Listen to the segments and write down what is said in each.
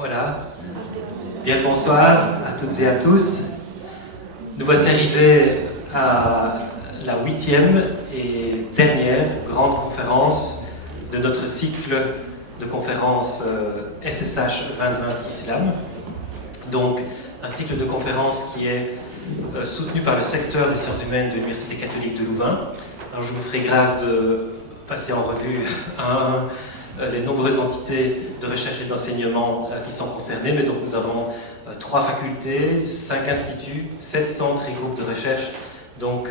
Voilà. Bien le bonsoir à toutes et à tous. Nous voici arrivés à la 8e et dernière grande conférence de notre cycle de conférences SSH 2020 Islam. Donc, un cycle de conférences qui est soutenu par le secteur des sciences humaines de l'Université catholique de Louvain. Alors, je vous ferai grâce de passer en revue les nombreuses entités de recherche et d'enseignement qui sont concernées, mais donc nous avons 3 facultés, 5 instituts, 7 centres et groupes de recherche, donc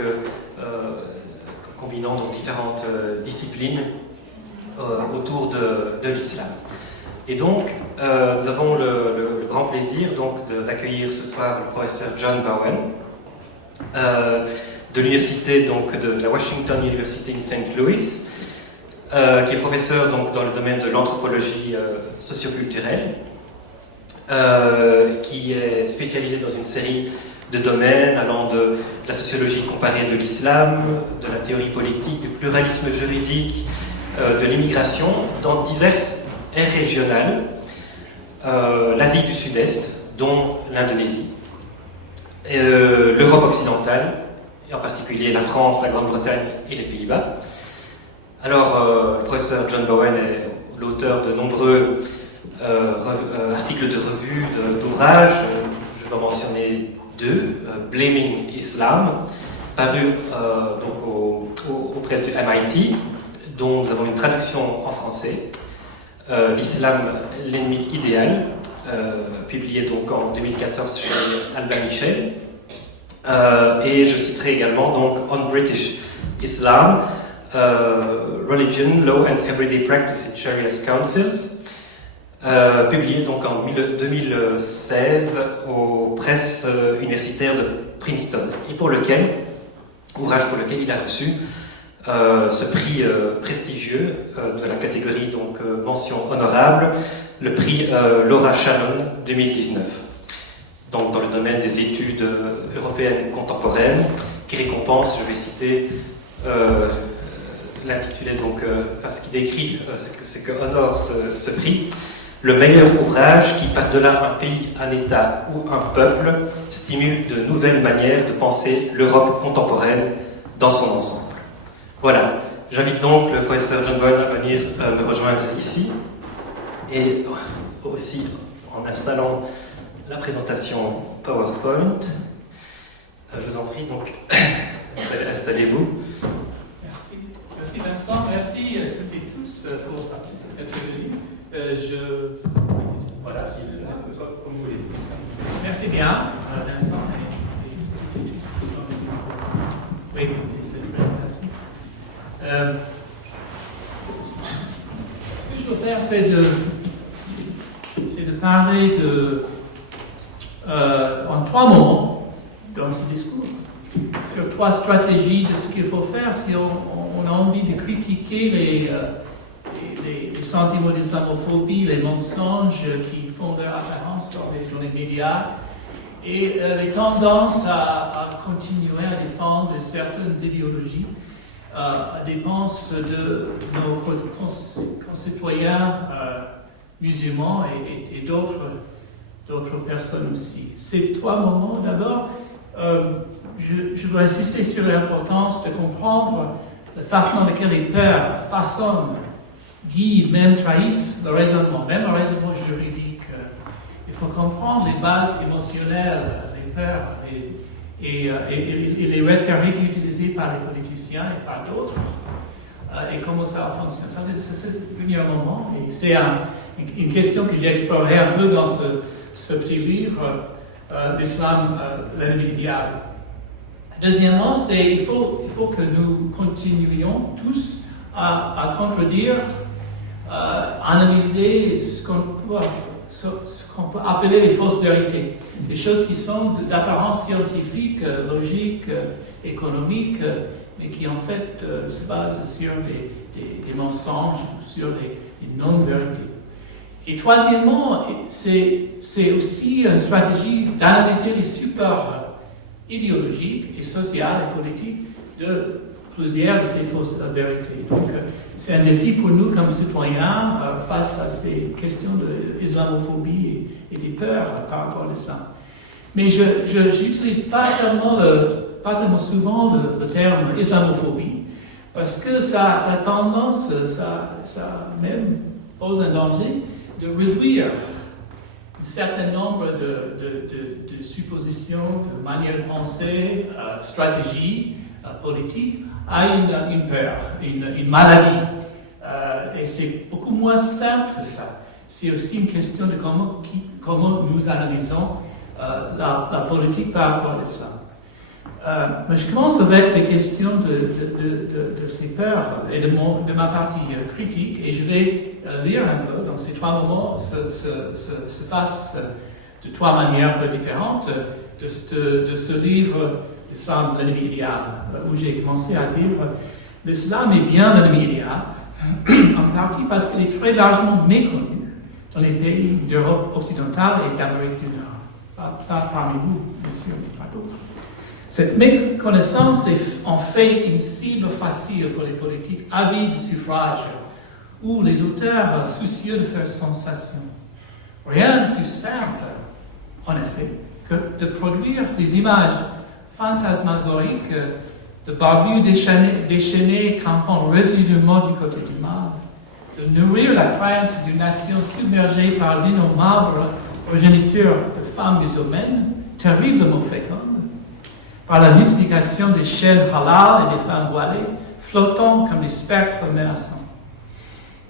combinant donc différentes disciplines autour de l'islam. Et donc, nous avons le grand plaisir d'accueillir ce soir le professeur John Bowen de l'université de la Washington University in St. Louis, qui est professeur donc, dans le domaine de l'anthropologie socioculturelle, qui est spécialisé dans une série de domaines allant de la sociologie comparée de l'islam, de la théorie politique, du pluralisme juridique, de l'immigration dans diverses aires régionales, l'Asie du Sud-Est, dont l'Indonésie, l'Europe occidentale, et en particulier la France, la Grande-Bretagne et les Pays-Bas. Alors, le professeur John Bowen est l'auteur de nombreux articles de revue, d'ouvrages. Je vais mentionner 2. Blaming Islam, paru aux presses du MIT, dont nous avons une traduction en français. L'Islam, l'ennemi idéal, publié donc en 2014 chez Albin Michel. Et je citerai également donc On British Islam, Religion, Law and Everyday Practice in Sharia's Councils, publié donc en 2016 aux presses universitaires de Princeton, et ouvrage pour lequel il a reçu ce prix prestigieux de la catégorie donc mention honorable, le prix Laura Shannon 2019, donc dans le domaine des études européennes contemporaines, qui récompense, je vais citer l'intitulé donc, ce qui décrit ce que honore ce prix, le meilleur ouvrage qui, par-delà un pays, un État ou un peuple, stimule de nouvelles manières de penser l'Europe contemporaine dans son ensemble. Voilà, j'invite donc le professeur John Bowen à venir me rejoindre ici, et aussi en installant la présentation PowerPoint. Je vous en prie, donc, installez-vous. Merci Vincent, merci à toutes et tous pour être venus. Voilà, comme vous voulez. Merci bien, Vincent, et tous qui sont venus pour écouter cette présentation. Ce que je veux faire, c'est de parler en 3 moments dans ce discours, sur 3 stratégies de ce qu'il faut faire si on a envie de critiquer les sentiments d'islamophobie, les mensonges qui font leur apparence dans les médias, et les tendances à continuer à défendre certaines idéologies à dépense de nos concitoyens musulmans et d'autres personnes aussi. Ces 3 moments, d'abord, je veux insister sur l'importance de comprendre la façon dans laquelle les peurs façonnent, guident, même trahissent le raisonnement juridique. Il faut comprendre les bases émotionnelles, les peurs et les rhétoriques utilisées par les politiciens et par d'autres, et comment ça fonctionne. Ça, c'est le premier moment, et c'est une question que j'ai explorée un peu dans ce petit livre, l'Islam, l'ennemi idéal. Deuxièmement, il faut que nous continuions tous à contredire, analyser ce qu'on peut appeler les fausses vérités, des choses qui sont d'apparence scientifique, logique, économique, mais qui en fait se basent sur des mensonges, sur des non-vérités. Et troisièmement, c'est aussi une stratégie d'analyser les supports idéologiques et sociaux et politiques de plusieurs de ces fausses vérités. Donc, c'est un défi pour nous comme citoyens face à ces questions d'islamophobie et des peurs par rapport à l'islam. Mais je n'utilise pas tellement souvent le terme islamophobie, parce que ça a tendance, ça même pose un danger de réduire un certain nombre de suppositions, de manières de penser, stratégies politiques à une peur, une maladie. Et c'est beaucoup moins simple que ça. C'est aussi une question de comment nous analysons la politique par rapport à l'islam. Mais je commence avec les questions de ces peurs et de ma partie critique, et je vais lire un peu. Donc ces trois moments se fassent de trois manières un peu différentes de ce livre, L'Islam, l'ennemi idéal, où j'ai commencé à dire l'islam est bien l'ennemi idéal, en partie parce qu'il est très largement méconnu dans les pays d'Europe occidentale et d'Amérique du Nord. Pas parmi vous, bien sûr, mais pas d'autres. Cette méconnaissance en fait une cible facile pour les politiques avides de suffrage ou les auteurs soucieux de faire sensation. Rien de plus simple, en effet, que de produire des images fantasmagoriques de barbus déchaînés campant résolument du côté du mal, de nourrir la crainte d'une nation submergée par l'innommable progéniture de femmes musulmanes, terriblement fécondes, par la multiplication des chaînes halal et des femmes voilées, flottant comme des spectres menaçants.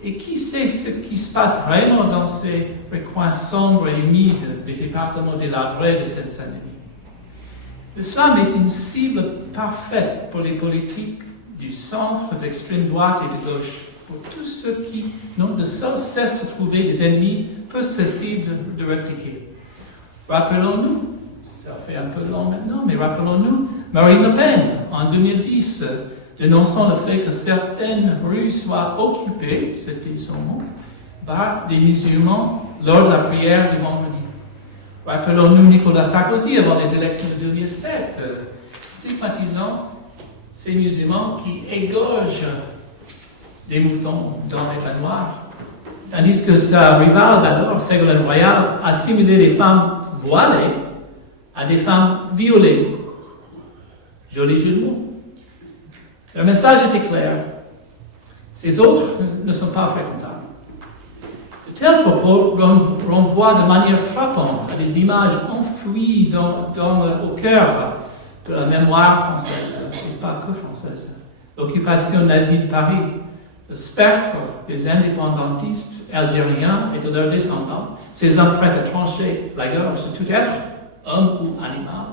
Et qui sait ce qui se passe vraiment dans ces recoins sombres et humides des départements délabrés de Seine-Saint-Denis? L'islam est une cible parfaite pour les politiques du centre, d'extrême droite et de gauche, pour tous ceux qui n'ont de cesse de trouver des ennemis peu susceptibles de répliquer. Rappelons-nous, ça fait un peu long maintenant, mais rappelons-nous Marine Le Pen, en 2010, dénonçant le fait que certaines rues soient occupées, c'était son mot, par des musulmans lors de la prière du vendredi. Rappelons-nous Nicolas Sarkozy avant les élections de 2007, stigmatisant ces musulmans qui égorgent des moutons dans les baignoires, tandis que sa rivale d'alors, Ségolène Royal, assimilait les femmes voilées à des femmes violées. Joli jeu de mots. Le message était clair. Ces autres ne sont pas fréquentables. De tels propos renvoient de manière frappante à des images enfouies au cœur de la mémoire française, et pas que française. L'occupation nazie de Paris, le spectre des indépendantistes algériens et de leurs descendants, ces hommes prêts à trancher la gorge de tout être, homme ou animal,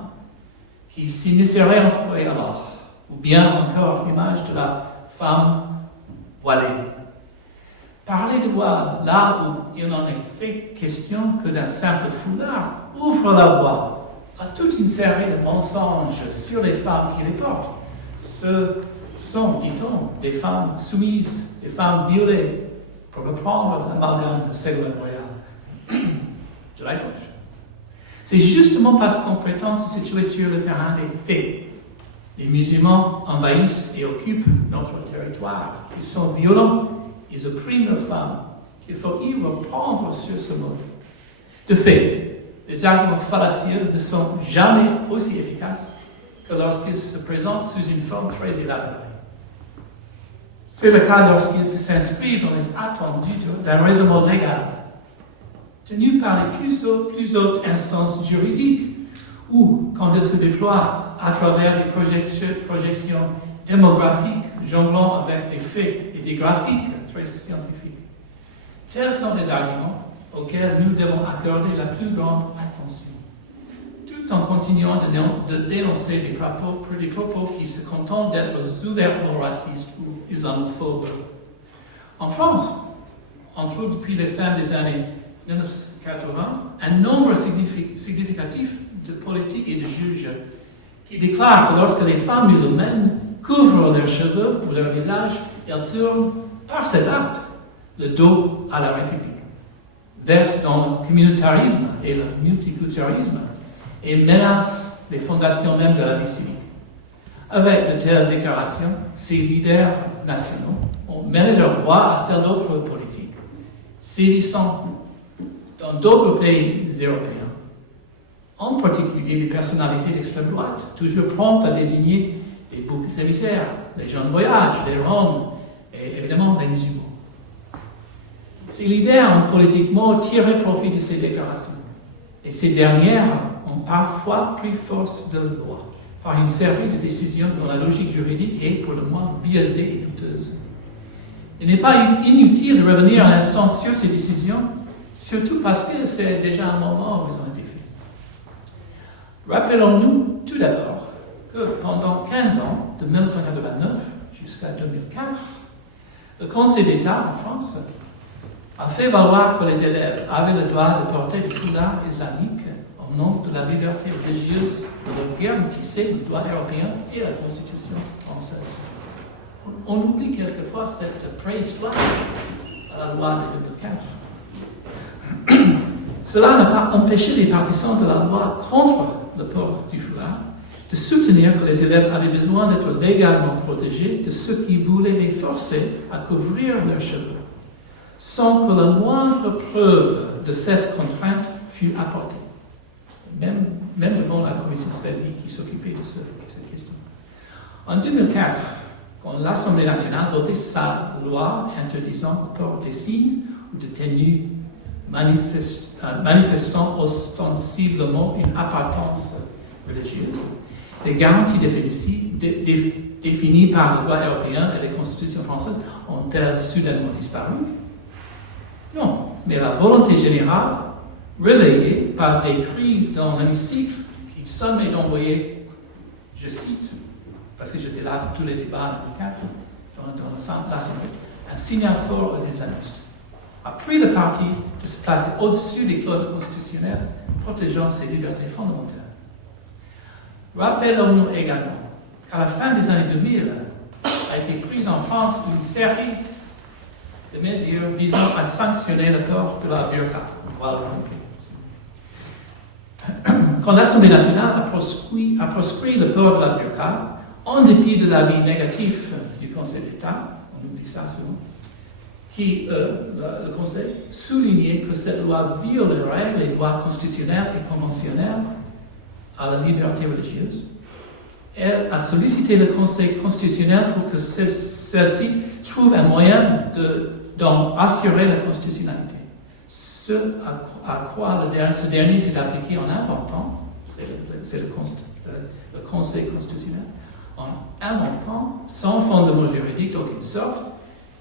qui s'initieraient entre eux et Allah, ou bien encore l'image de la femme voilée. Parler de voile, là où il n'en est fait question que d'un simple foulard, ouvre la voie à toute une série de mensonges sur les femmes qui les portent. Ce sont, dit-on, des femmes soumises, des femmes violées, pour reprendre l'amalgame de Ségolène Royal, de la gauche. C'est justement parce qu'on prétend se situer sur le terrain des faits. Les musulmans envahissent et occupent notre territoire. Ils sont violents, ils oppriment les femmes, qu'il faut y reprendre sur ce mode. De fait, les arguments fallacieux ne sont jamais aussi efficaces que lorsqu'ils se présentent sous une forme très élaborée. C'est le cas lorsqu'ils s'inscrivent dans les attendus d'un raisonnement légal, tenu par les plus hautes instances juridiques, ou quand ils se déploient à travers des projections démographiques, jonglant avec des faits et des graphiques très scientifiques. Tels sont les arguments auxquels nous devons accorder la plus grande attention, tout en continuant de dénoncer des propos qui se contentent d'être ouvertement racistes ou islamophobes. En France, on trouve depuis les fins des années 1980 un nombre significatif de politiques et de juges qui déclarent que lorsque les femmes musulmanes couvrent leurs cheveux ou leur visage, elles tournent par cet acte le dos à la République, versent dans le communautarisme et le multiculturalisme et menacent les fondations même de la vie civique. Avec de telles déclarations, ces leaders nationaux ont mêlé leur voix à celle d'autres politiques, sévissant dans d'autres pays européens, en particulier les personnalités d'extrême droite, toujours promptes à désigner les boucs émissaires, les gens de voyage, les Roms et évidemment les musulmans. Ces leaders ont politiquement tiré profit de ces déclarations, et ces dernières ont parfois pris force de loi par une série de décisions dont la logique juridique est pour le moins biaisée et douteuse. Il n'est pas inutile de revenir à l'instant sur ces décisions, surtout parce que c'est déjà un moment où elles ont été faites. Rappelons-nous tout d'abord que pendant 15 ans, de 1989 jusqu'à 2004, le Conseil d'État en France a fait valoir que les élèves avaient le droit de porter des foulards islamiques au nom de la liberté religieuse que leur garantissait le droit européen et la Constitution française. On oublie quelquefois cette préhistoire à la loi de 2004. Cela n'a pas empêché les partisans de la loi contre le port du foulard de soutenir que les élèves avaient besoin d'être légalement protégés de ceux qui voulaient les forcer à couvrir leurs cheveux, sans que la moindre preuve de cette contrainte fût apportée, même devant la commission Stasi qui s'occupait de cette question. En 2004, quand l'Assemblée nationale votait sa loi interdisant le port des signes ou de tenues manifestant ostensiblement une appartenance religieuse, les garanties définies par le droit européen et les constitutions françaises ont-elles soudainement disparu? Non, mais la volonté générale, relayée par des cris dans l'hémicycle qui sommaient d'envoyer, je cite, parce que j'étais là pour tous les débats de 2004 dans l'Assemblée, un signal fort aux islamistes, a pris le parti de se placer au-dessus des clauses constitutionnelles protégeant ces libertés fondamentales. Rappelons-nous également qu'à la fin des années 2000 a été prise en France une série de mesures visant à sanctionner le port de la burqa, voile complet. Quand l'Assemblée nationale a proscrit le port de la burqa, en dépit de l'avis négatif du Conseil d'État, on oublie ça souvent, le Conseil soulignait que cette loi violerait les droits constitutionnels et conventionnels à la liberté religieuse. Elle a sollicité le Conseil constitutionnel pour que celle-ci trouve un moyen d'en assurer la constitutionnalité. Ce à quoi ce dernier s'est appliqué en inventant, c'est le Conseil constitutionnel, en inventant, sans fondement juridique d'aucune sorte,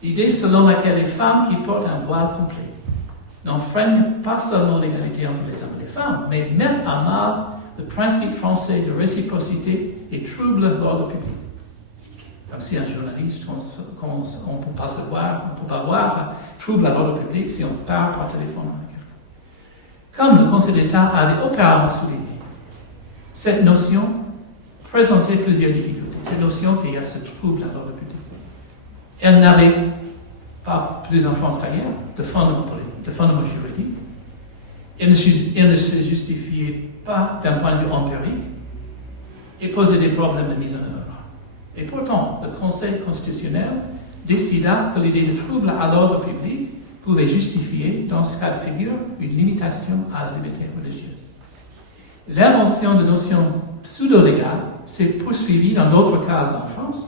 l'idée selon laquelle les femmes qui portent un voile complet n'enfreignent pas seulement l'égalité entre les hommes et les femmes, mais mettent à mal le principe français de réciprocité et troublent l'ordre public. Comme si un journaliste, on ne peut pas savoir, on ne peut pas voir, trouble l'ordre public si on parle par téléphone avec quelqu'un. Comme le Conseil d'État avait auparavant souligné, cette notion présentait plusieurs difficultés. Cette notion qu'il y a ce trouble à l'ordre public. Elle n'avait pas plus en France qu'ailleurs de fondement juridique. Elle ne se justifiait pas d'un point de vue empirique et posait des problèmes de mise en œuvre. Et pourtant, le Conseil constitutionnel décida que l'idée de trouble à l'ordre public pouvait justifier, dans ce cas de figure, une limitation à la liberté religieuse. L'invention de notions pseudo-légales s'est poursuivie dans d'autres cas en France.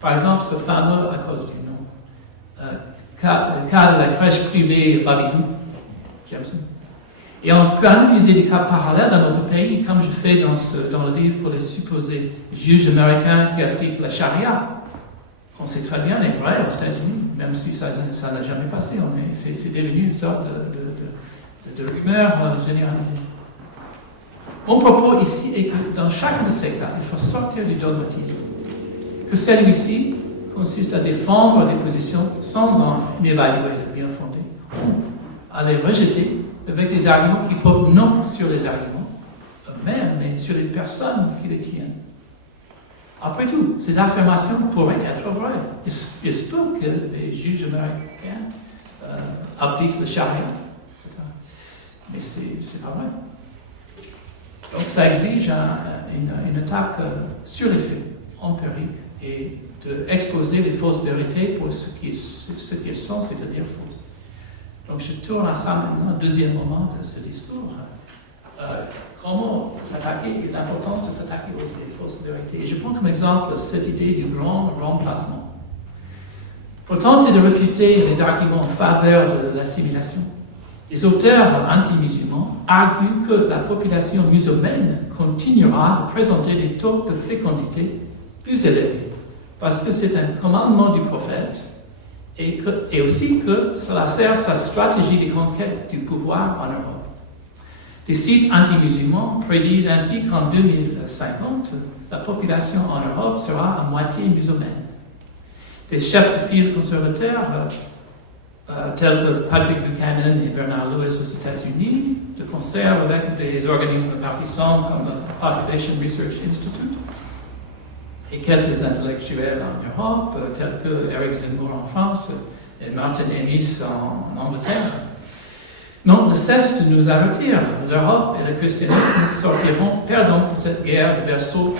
Par exemple, ce fameux, à cause du nom, cas de la crèche privée Babylou, Jameson. Et on peut analyser des cas parallèles dans notre pays, comme je fais dans le livre pour les supposés juges américains qui appliquent la charia. On sait très bien, est vrai aux États-Unis, même si ça n'a jamais passé. C'est devenu une sorte de rumeur généralisée. Mon propos ici est que dans chacun de ces cas, il faut sortir du dogmatisme. Que celui-ci consiste à défendre des positions sans en évaluer le bien fondé, à les rejeter avec des arguments qui portent non sur les arguments eux-mêmes, mais sur les personnes qui les tiennent. Après tout, ces affirmations pourraient être vraies. Il se peut que les juges américains appliquent le charia, etc. Mais c'est pas vrai. Donc ça exige une attaque sur les faits, empiriques et d'exposer les fausses vérités pour ce qu'elles sont, c'est-à-dire fausses. Donc je tourne à ça maintenant, deuxième moment de ce discours. Comment s'attaquer, l'importance de s'attaquer aux ces fausses vérités. Et je prends comme exemple cette idée du grand remplacement. Pour tenter de réfuter les arguments en faveur de l'assimilation, les auteurs anti-musulmans arguent que la population musulmane continuera de présenter des taux de fécondité plus élevés, parce que c'est un commandement du prophète, et aussi que cela sert sa stratégie de conquête du pouvoir en Europe. Des sites anti-musulmans prédisent ainsi qu'en 2050, la population en Europe sera à moitié musulmane. Des chefs de file conservateurs, tels que Patrick Buchanan et Bernard Lewis aux États-Unis, de concert avec des organismes partisans comme le Population Research Institute, et quelques intellectuels en Europe, tels que Eric Zemmour en France et Martin Amis en Angleterre, ne cessent de nous avertir. L'Europe et le christianisme sortiront perdants de cette guerre de berceau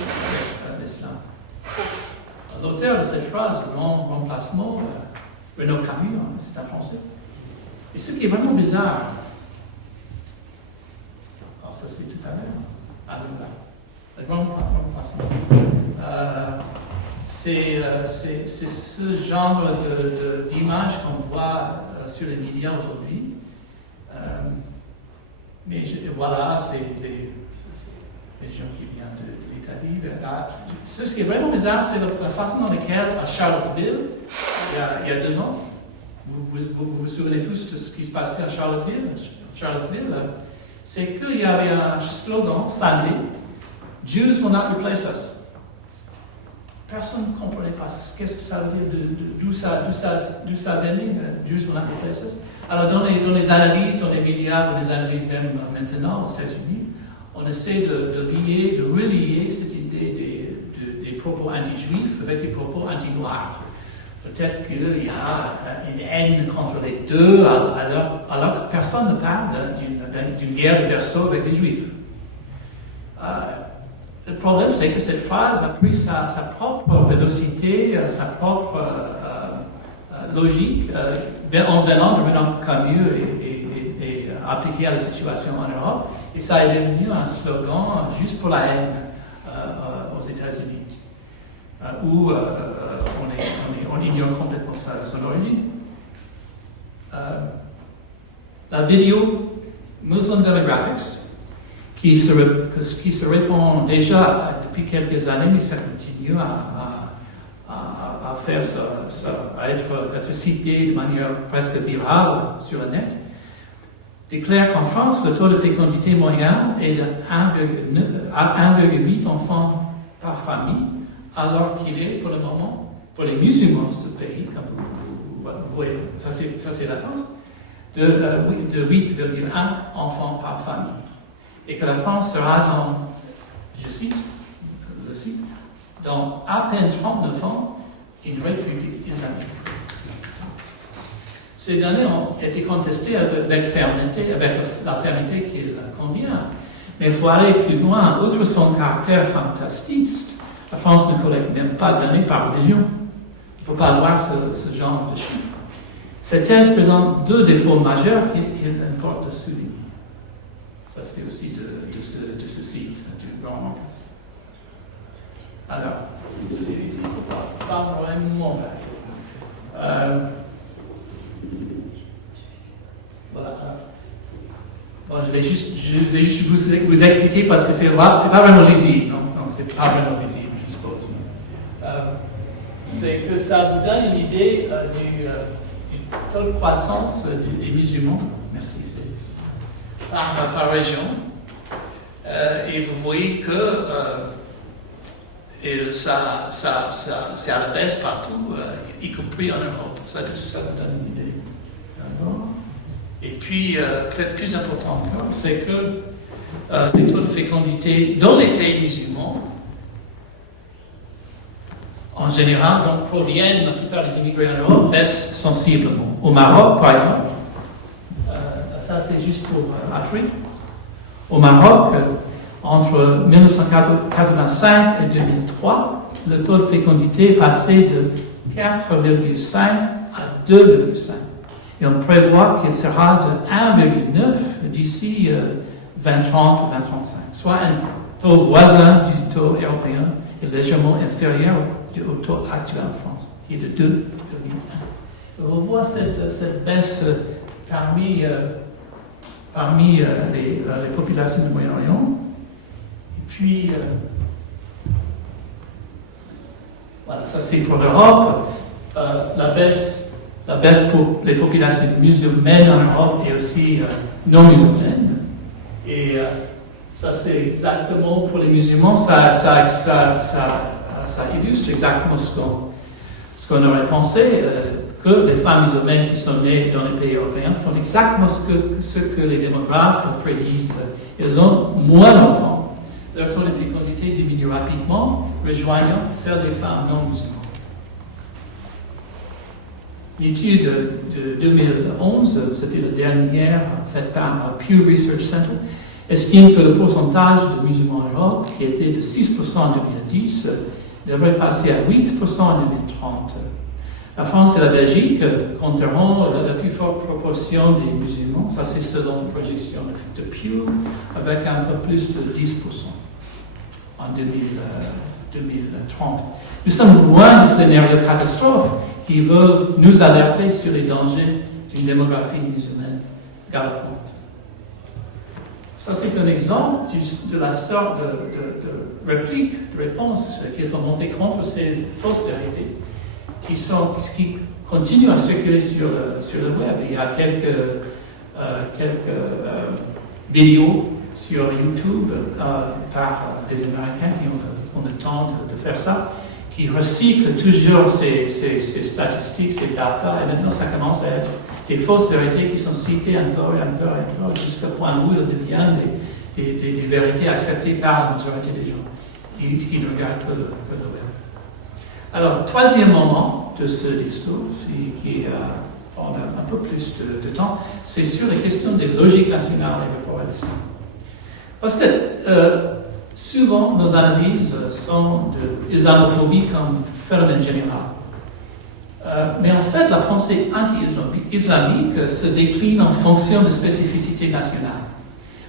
avec l'islam. L'auteur de cette phrase, le grand remplacement, Renaud Camus, c'est un Français. Et ce qui est vraiment bizarre, alors ça c'est tout à l'heure, le grand remplacement, c'est ce genre d'image qu'on voit sur les médias aujourd'hui. Mais voilà, c'est les gens qui viennent de l'Italie. Ce qui est vraiment bizarre, c'est la façon dans laquelle, à Charlottesville, il y a 2 ans, vous vous souvenez tous de ce qui se passait à Charlottesville, c'est qu'il y avait un slogan samedi, Jews will not replace us. Personne ne comprenait pas qu'est-ce que ça veut dire, d'où ça venait, Jews will not replace us. Alors dans les analyses, dans les médias, dans les analyses même maintenant aux États-Unis, on essaie de relier cette idée des propos anti-juifs avec des propos anti-noirs. Peut-être qu'il y a une haine contre les deux, alors que personne ne parle d'une guerre de berceau avec les juifs. Le problème, c'est que cette phrase a pris sa propre vélocité, sa propre logique, en venant de Renaud Camus et appliqué à la situation en Europe. Et ça est devenu un slogan juste pour la haine aux États-Unis, où on ignore complètement son origine. La vidéo Muslim Demographics, qui se répand déjà depuis quelques années, mais ça continue à être cité de manière presque virale sur le net, déclare qu'en France, le taux de fécondité moyen est de 1,8 enfants par famille, alors qu'il est pour le moment, pour les musulmans de ce pays, comme vous voyez, ça c'est la France, de 8,1 enfants par famille. Et que la France sera dans, je cite, dans à peine 39 ans, une république islamique. Ces données ont été contestées avec la fermeté qu'il convient. Mais il faut aller plus loin. Outre son caractère fantastique, la France ne collecte même pas de données par religion. Il ne faut pas voir ce genre de chiffres. Cette thèse présente 2 défauts majeurs qu'il importe de souligner. Ça, c'est aussi de ce site, du grand remplacement. Alors, c'est pas vraiment voilà. Bon, je vais juste vous expliquer parce que c'est pas vraiment lisible. Non, c'est pas vraiment lisible, je suppose. C'est que ça vous donne une idée du taux de croissance des musulmans. Merci. Par région, et vous voyez que c'est à la baisse partout, y compris en Europe. Ça vous donne une idée. D'accord. Et puis, peut-être plus important encore, c'est que les taux de fécondité dans les pays musulmans, en général, donc proviennent, la plupart des immigrés en Europe, baissent sensiblement. Au Maroc, par exemple, ça c'est juste pour l'Afrique. Au Maroc, entre 1985 et 2003, le taux de fécondité est passé de 4,5 à 2,5. Et on prévoit qu'il sera de 1,9 d'ici 2030 ou 2035, soit un taux voisin du taux européen et légèrement inférieur au taux actuel en France, qui est de 2,1. On voit cette baisse parmi les populations du Moyen-Orient. Et puis, voilà, ça c'est pour l'Europe. La baisse pour les populations musulmanes en Europe et aussi non musulmanes. Et ça c'est exactement pour les musulmans, ça illustre exactement ce qu'on aurait pensé, que les femmes musulmanes qui sont nées dans les pays européens font exactement ce que les démographes prédisent. Elles ont moins d'enfants. Leur taux de fécondité diminue rapidement, rejoignant celle des femmes non musulmanes. L'étude de 2011, c'était la dernière faite par Pew Research Center, estime que le pourcentage de musulmans en Europe, qui était de 6% en 2010, devrait passer à 8% en 2030. La France et la Belgique compteront la plus forte proportion des musulmans, ça c'est selon la projection de Pew, avec un peu plus de 10% en 2030. Nous sommes loin du scénario catastrophe qui veut nous alerter sur les dangers d'une démographie musulmane galopante. Ça, c'est un exemple de la sorte de réplique, de réponse qu'il faut monter contre ces fausses vérités qui continuent à circuler sur le web. Il y a quelques vidéos sur YouTube par des Américains qui ont le temps de faire ça, qui recyclent toujours ces statistiques, ces data, et maintenant ça commence à être des fausses vérités qui sont citées encore et encore et encore, jusqu'au point où elles deviennent des vérités acceptées par la majorité des gens qui ne regardent que le web. Alors, troisième moment de ce discours, qui prend un peu plus de temps, c'est sur les questions des logiques nationales et rapport à l'islam. Parce que souvent, nos analyses sont de l'islamophobie comme phénomène général. Mais en fait, la pensée anti-islamique se décline en fonction de spécificités nationales.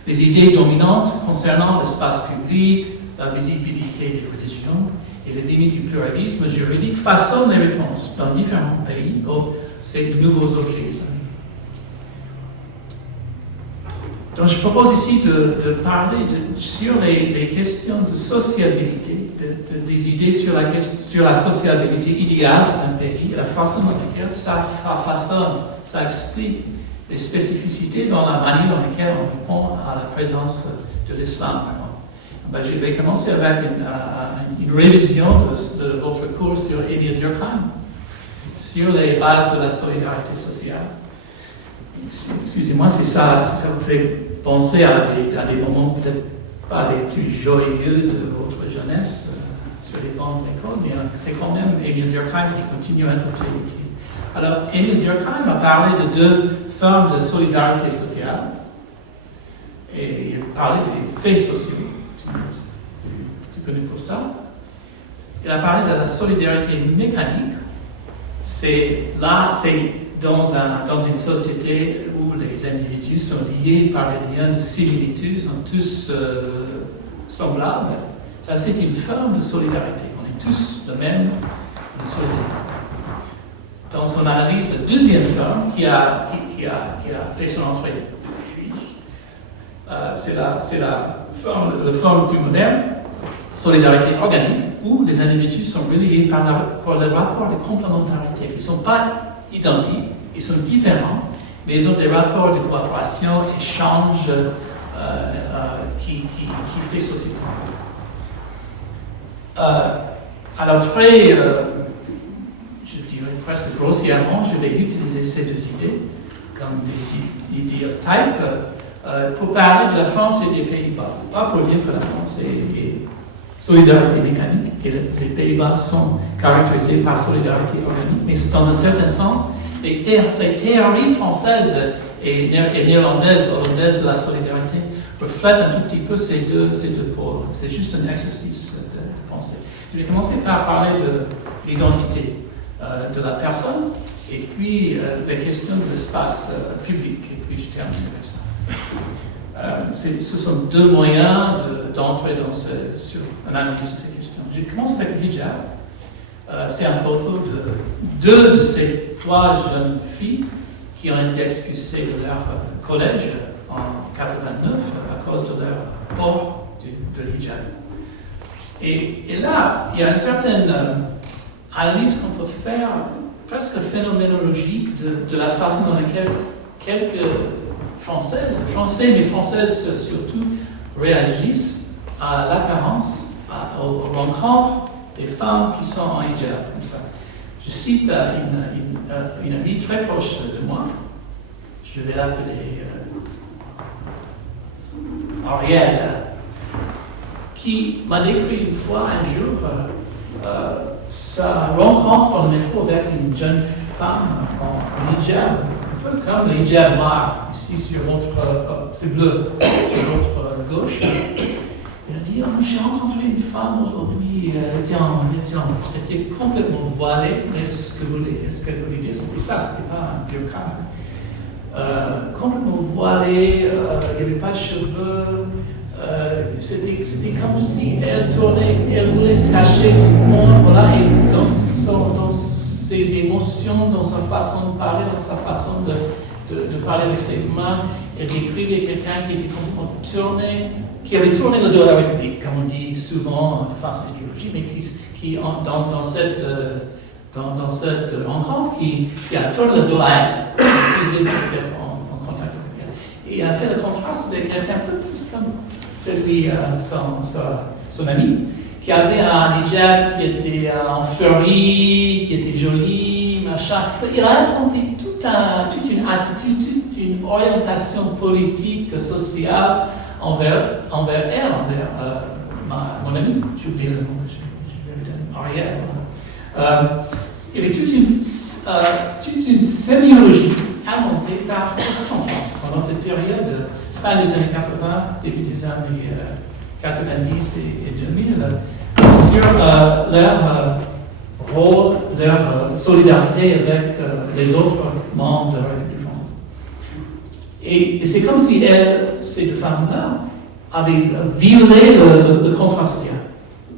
Les idées dominantes concernant l'espace public, la visibilité des religions et les limites du pluralisme juridique façonnent les réponses dans différents pays aux ces nouveaux objets islamiques. Donc, je propose ici de parler sur les questions de sociabilité, des idées sur la sociabilité idéale dans un pays, et la façon dans laquelle ça façonne, ça explique les spécificités dans la manière dans laquelle on répond à la présence de l'islam. Je vais commencer avec une révision de votre cours sur Emile Durkheim, sur les bases de la solidarité sociale. Excusez-moi si ça vous fait penser à des moments peut-être pas les plus joyeux de votre jeunesse sur les bancs de l'école, mais c'est quand même Emile Durkheim qui continue à être utile. Alors, Emile Durkheim a parlé de deux formes de solidarité sociale, et il a parlé des faits sociaux, tu connais pour ça. Il a parlé de la solidarité mécanique. C'est dans une société où les individus sont liés par les liens de similitude, sont tous semblables. Ça, c'est une forme de solidarité. On est tous le même de solidarité. Dans son analyse, la deuxième forme qui a fait son entrée depuis, c'est la forme plus moderne, solidarité organique, où les individus sont reliés par le rapport de complémentarité. Ils ne sont pas identiques, ils sont différents, mais ils ont des rapports de coopération, échange qui fait société. Alors très, je dirais presque grossièrement, je vais utiliser ces deux idées comme des idéotypes pour parler de la France et des Pays-Bas. Pas pour dire que la France est solidarité mécanique et les Pays-Bas sont caractérisés par solidarité organique, mais dans un certain sens, les théories françaises et néerlandaises, hollandaises de la solidarité reflètent un tout petit peu ces deux pôles. C'est juste un exercice de pensée. Je vais commencer par parler de l'identité de la personne, et puis la question de l'espace public, et puis je termine avec ça. Ce sont deux moyens d'entrer sur l'analyse de ces questions. Je commence avec le hijab. C'est une photo de deux de ces trois jeunes filles qui ont été expulsées de leur collège en 89 à cause de leur port de l'hijab. Et là, il y a une certaine analyse qu'on peut faire, presque phénoménologique, de la façon dans laquelle quelques Français, mais Françaises surtout, réagissent à l'apparence, aux rencontres des femmes qui sont en hijab, comme ça. Je cite une amie très proche de moi, je vais l'appeler Ariel, qui m'a décrit une fois, un jour, sa rencontre dans le métro avec une jeune femme en hijab, un peu comme le hijab noir, ici sur votre, c'est bleu, sur votre gauche. Il a dit, j'ai rencontré une femme aujourd'hui, elle était complètement voilée, mais ce qu'elle voulait dire, c'était ça, c'était pas un bureaucrate. Complètement voilée, il n'y avait pas de cheveux, c'était comme si elle tournait, elle voulait se cacher du monde, voilà, et dans ses émotions, dans sa façon de parler, dans sa façon de parler avec ses mains, elle décrivait quelqu'un qui était complètement tourné, qui avait tourné le dos à la République, comme on dit souvent de façon idéologique, mais qui dans cette rencontre, qui a tourné le dos à elle, qui était peut-être en contact avec elle. Et il a fait le contraste avec quelqu'un un peu plus comme celui, son ami, qui avait un hijab qui était en fleurie, qui était joli, machin. Il a inventé toute une attitude, toute une orientation politique, sociale envers elle, envers mon ami. J'ai oublié le nom que je vais lui donner, Ariel. Il y avait toute une sémiologie inventée par en France pendant cette période, fin des années 80, début des années 90 et 2000, sur leur rôle, leur solidarité avec les autres membres de la République française. Et c'est comme si ces deux femmes-là avaient violé le contrat social,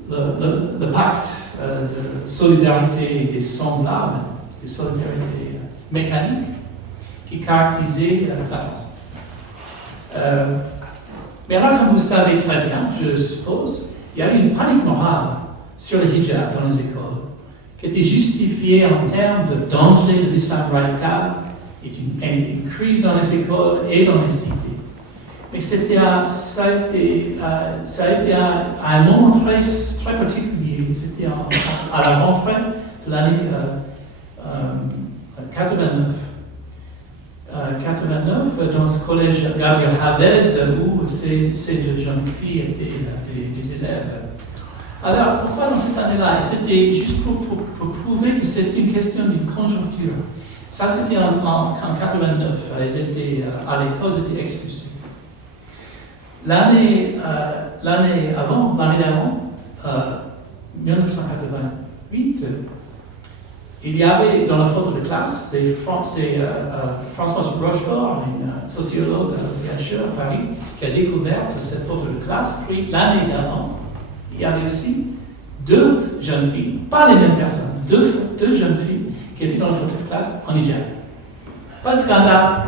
le pacte de solidarité des semblables, de solidarité mécanique qui caractérisait la France. Mais alors, comme vous savez très bien, je suppose, il y avait une panique morale sur le hijab dans les écoles, qui était justifiée en termes de danger de l'islam radical, et une crise dans les écoles et dans les cités. Mais ça a été un moment très, très particulier. C'était à la rentrée de l'année 89. 89, dans ce collège Gabriel Havez, où ces deux jeunes filles étaient des élèves. Alors, pourquoi dans cette année-là? C'était juste pour prouver que c'était une question d'une conjoncture. Ça, c'était en 89. Elles étaient à l'école, elles étaient expulsées. L'année d'avant, 1988, il y avait dans la photo de classe, c'est Françoise Rochefort, une sociologue bien sûr à Paris, qui a découvert cette photo de classe. Puis l'année d'avant, il y avait aussi deux jeunes filles, pas les mêmes personnes, deux jeunes filles qui étaient dans la photo de classe en hijab. Pas de scandale,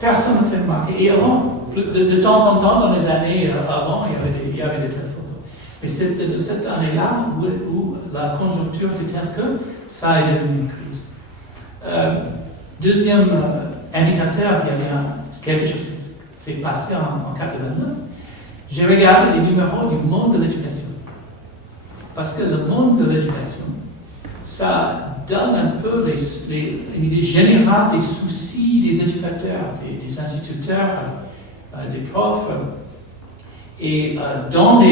personne ne fait remarquer. Et avant, de temps en temps, dans les années avant, il y avait des telles photos. Mais c'était de cette année-là où la conjoncture était telle que ça a devenu une crise. Deuxième indicateur, il y avait quelque chose qui s'est passé en 89. J'ai regardé les numéros du monde de l'éducation. Parce que le monde de l'éducation, ça donne un peu une idée générale des soucis des éducateurs, des instituteurs, des profs. Et dans le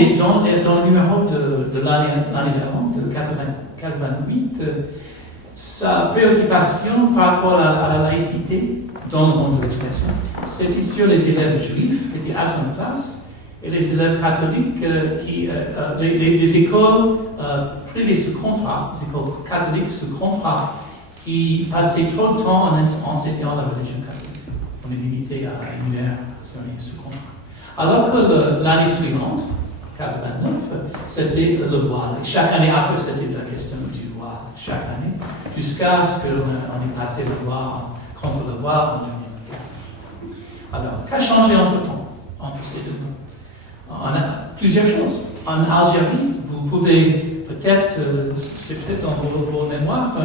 numéro de l'année d'avant, de 88, sa préoccupation par rapport à la laïcité dans le monde de l'éducation, c'était sur les élèves juifs qui étaient absents de classe et les élèves catholiques, les écoles privées sous contrat, les écoles catholiques sous contrat, qui passaient trop de temps en enseignant la religion catholique. On est limité à une heure sous contrat. Alors que l'année suivante, 89, c'était le voile. Et chaque année après, c'était la question du voile. Chaque année, jusqu'à ce qu'on ait passé le voile contre le voile en 2004. Alors, qu'a changé entre-temps, entre ces deux mots? On a plusieurs choses. En Algérie, vous pouvez peut-être, c'est peut-être dans vos mémoires,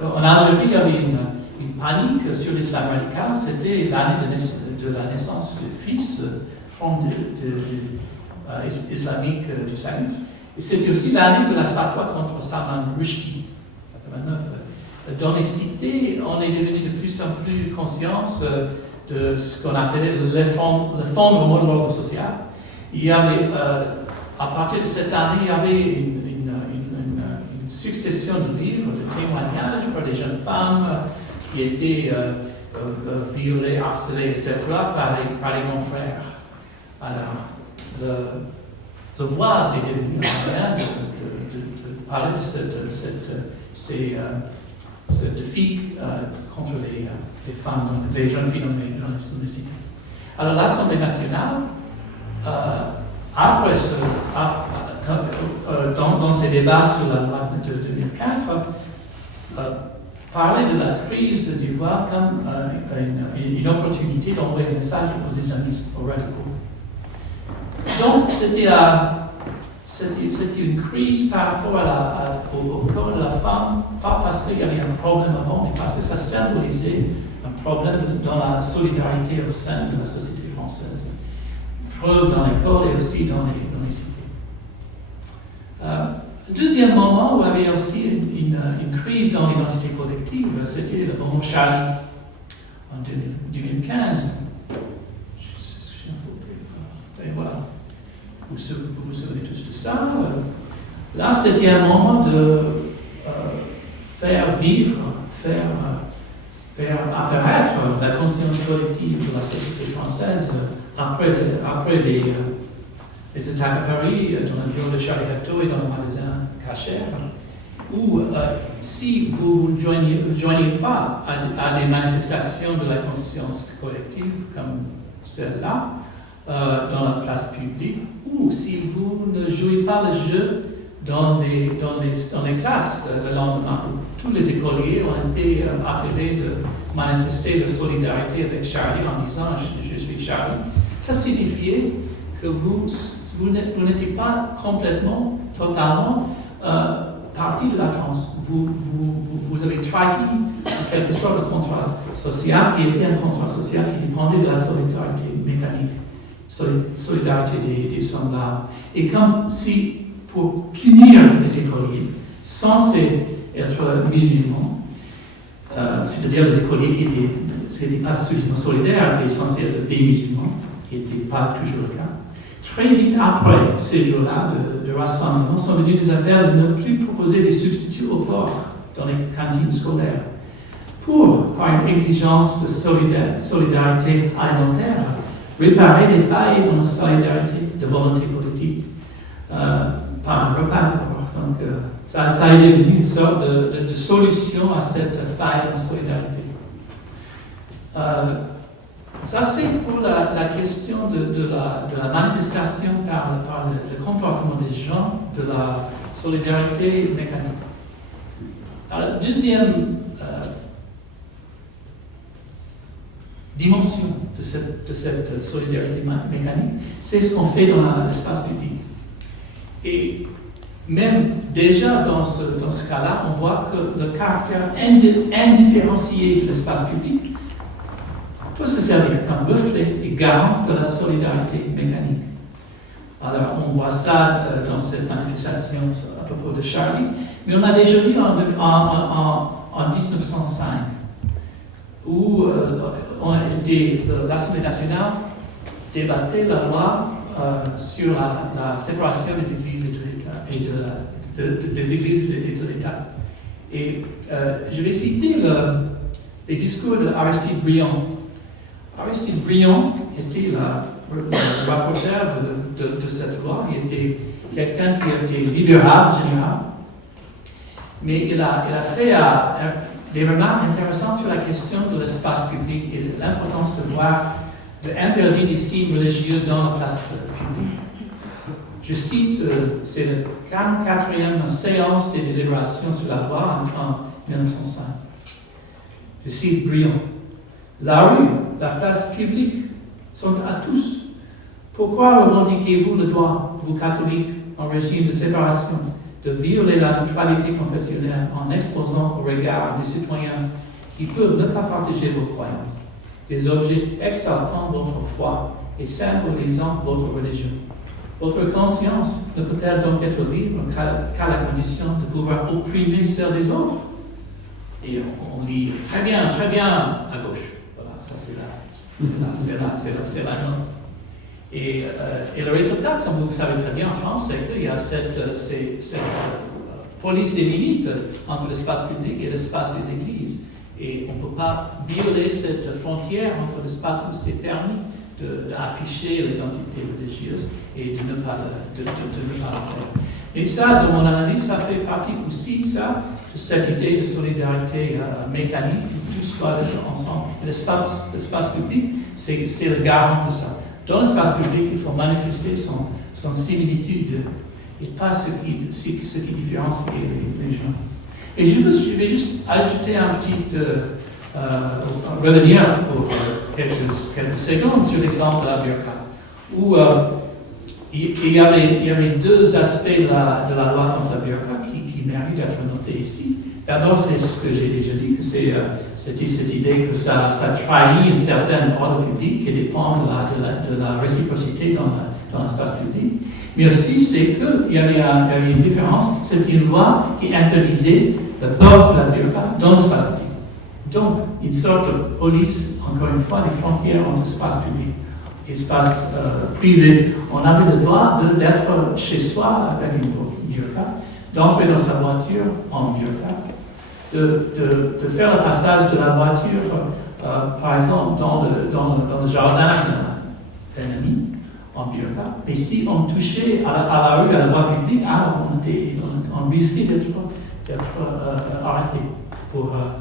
qu'en Algérie, il y avait une panique sur l'islam radical. C'était l'année de la naissance du fils front islamique du Saïd. Et c'était aussi l'année de la fatwa contre Salman Rushdie, 89. Dans les cités, on est devenu de plus en plus conscience de ce qu'on appelait l'effondrement de l'ordre social. Il y avait, à partir de cette année, il y avait une succession de livres, de témoignages par des jeunes femmes qui étaient violées, harcelées, etc., par les monfrères. Alors, le voile est devenu un moyen de parler de ces filles contre les femmes, les jeunes filles dans les cités. Alors l'Assemblée nationale, après dans ces débats sur la loi de 2004, parlait de la crise du voile comme une opportunité d'envoyer un message aux islamistes, aux radicaux. Donc, c'était une crise par rapport au corps de la femme, pas parce qu'il y avait un problème avant, mais parce que ça symbolisait un problème dans la solidarité au sein de la société française. Preuve dans l'école et aussi dans les cités. Deuxième moment où il y avait aussi une crise dans l'identité collective, c'était le moment Charlie en 2015. Et voilà. Vous vous souvenez tous de ça. Là, c'était un moment de faire vivre, faire apparaître la conscience collective de la société française après les attaques à Paris, dans le bureau de Charlie Hebdo et dans le magasin Cacher, où si vous ne joignez pas à des manifestations de la conscience collective comme celle-là, dans la place publique, ou si vous ne jouez pas le jeu dans les classes le lendemain, où tous les écoliers ont été appelés de manifester leur solidarité avec Charlie en disant « je suis Charlie », ça signifiait que vous n'étiez pas complètement, totalement partie de la France. Vous avez trahi en quelque sorte le contrat social qui était un contrat social qui dépendait de la solidarité mécanique. Solidarité des semblables. Et comme si, pour punir les écoliers, censés être musulmans, c'est-à-dire les écoliers qui n'étaient pas suffisamment solidaires, étaient censés être des musulmans, qui n'était pas toujours le cas. Très vite après ces jours-là de rassemblement, sont venus des appels de ne plus proposer des substituts au porc dans les cantines scolaires, par une exigence de solidarité alimentaire, réparer les failles dans la solidarité de volonté politique par un repas. Donc, ça est devenu une sorte de solution à cette faille en solidarité. Ça, c'est pour la question de la manifestation par le comportement des gens de la solidarité mécanique. Alors, la deuxième dimension de cette solidarité mécanique, c'est ce qu'on fait dans l'espace public. Et même déjà dans ce cas-là, on voit que le caractère indifférencié de l'espace public peut se servir comme reflet et garant de la solidarité mécanique. Alors, on voit ça dans cette manifestation à propos de Charlie, mais on a déjà vu en 1905, où l'Assemblée nationale débattait la loi sur la séparation des églises et des églises et de l'État. Et je vais citer les discours d'Aristide Briand. Aristide Briand était le rapporteur de cette loi. Il était quelqu'un qui était libéral général, mais il a fait des remarques intéressantes sur la question de l'espace public et l'importance de voir l'interdit des signes religieux dans la place publique. Je cite, c'est la 44e séance des délibérations sur la loi en 1905. Je cite brillant. La rue, la place publique sont à tous. Pourquoi revendiquez-vous le droit, vous catholiques, en régime de séparation, de violer la neutralité confessionnelle en exposant au regard des citoyens qui peuvent ne pas partager vos croyances des objets exaltant votre foi et symbolisant votre religion? Votre conscience ne peut-elle donc être libre qu'à la condition de pouvoir opprimer celle des autres? Et on lit très bien à gauche. Voilà, ça c'est la note. Et le résultat, comme vous le savez très bien en France, c'est qu'il y a cette police des limites entre l'espace public et l'espace des églises. Et on ne peut pas violer cette frontière entre l'espace où c'est permis d'afficher l'identité religieuse et de ne pas le faire. Et ça, dans mon analyse, ça fait partie aussi de cette idée de solidarité mécanique, où tout soit ensemble. L'espace public, c'est le garant de ça. Dans l'espace public, il faut manifester son similitude et pas ce qui différencie les gens. Et je vais juste ajouter revenir pour quelques secondes sur l'exemple de la burqa, où il y avait deux aspects de la loi contre la burqa qui méritent d'être notés ici. D'abord, c'est ce que j'ai déjà dit, que c'est cette idée que ça trahit une certaine ordre public qui dépend de la réciprocité dans l'espace public. Mais aussi, c'est qu'il y avait une différence. C'est une loi qui interdisait le port de la burqa dans l'espace public. Donc, une sorte de police, encore une fois, des frontières entre espace public et espace privé. On avait le droit d'être chez soi avec une burqa, d'entrer dans sa voiture en burqa, de faire le passage de la voiture, par exemple, dans le jardin d'un ami en burqa. Et si on touchait à la rue, à la voie publique, alors on risquait d'être arrêté pour avoir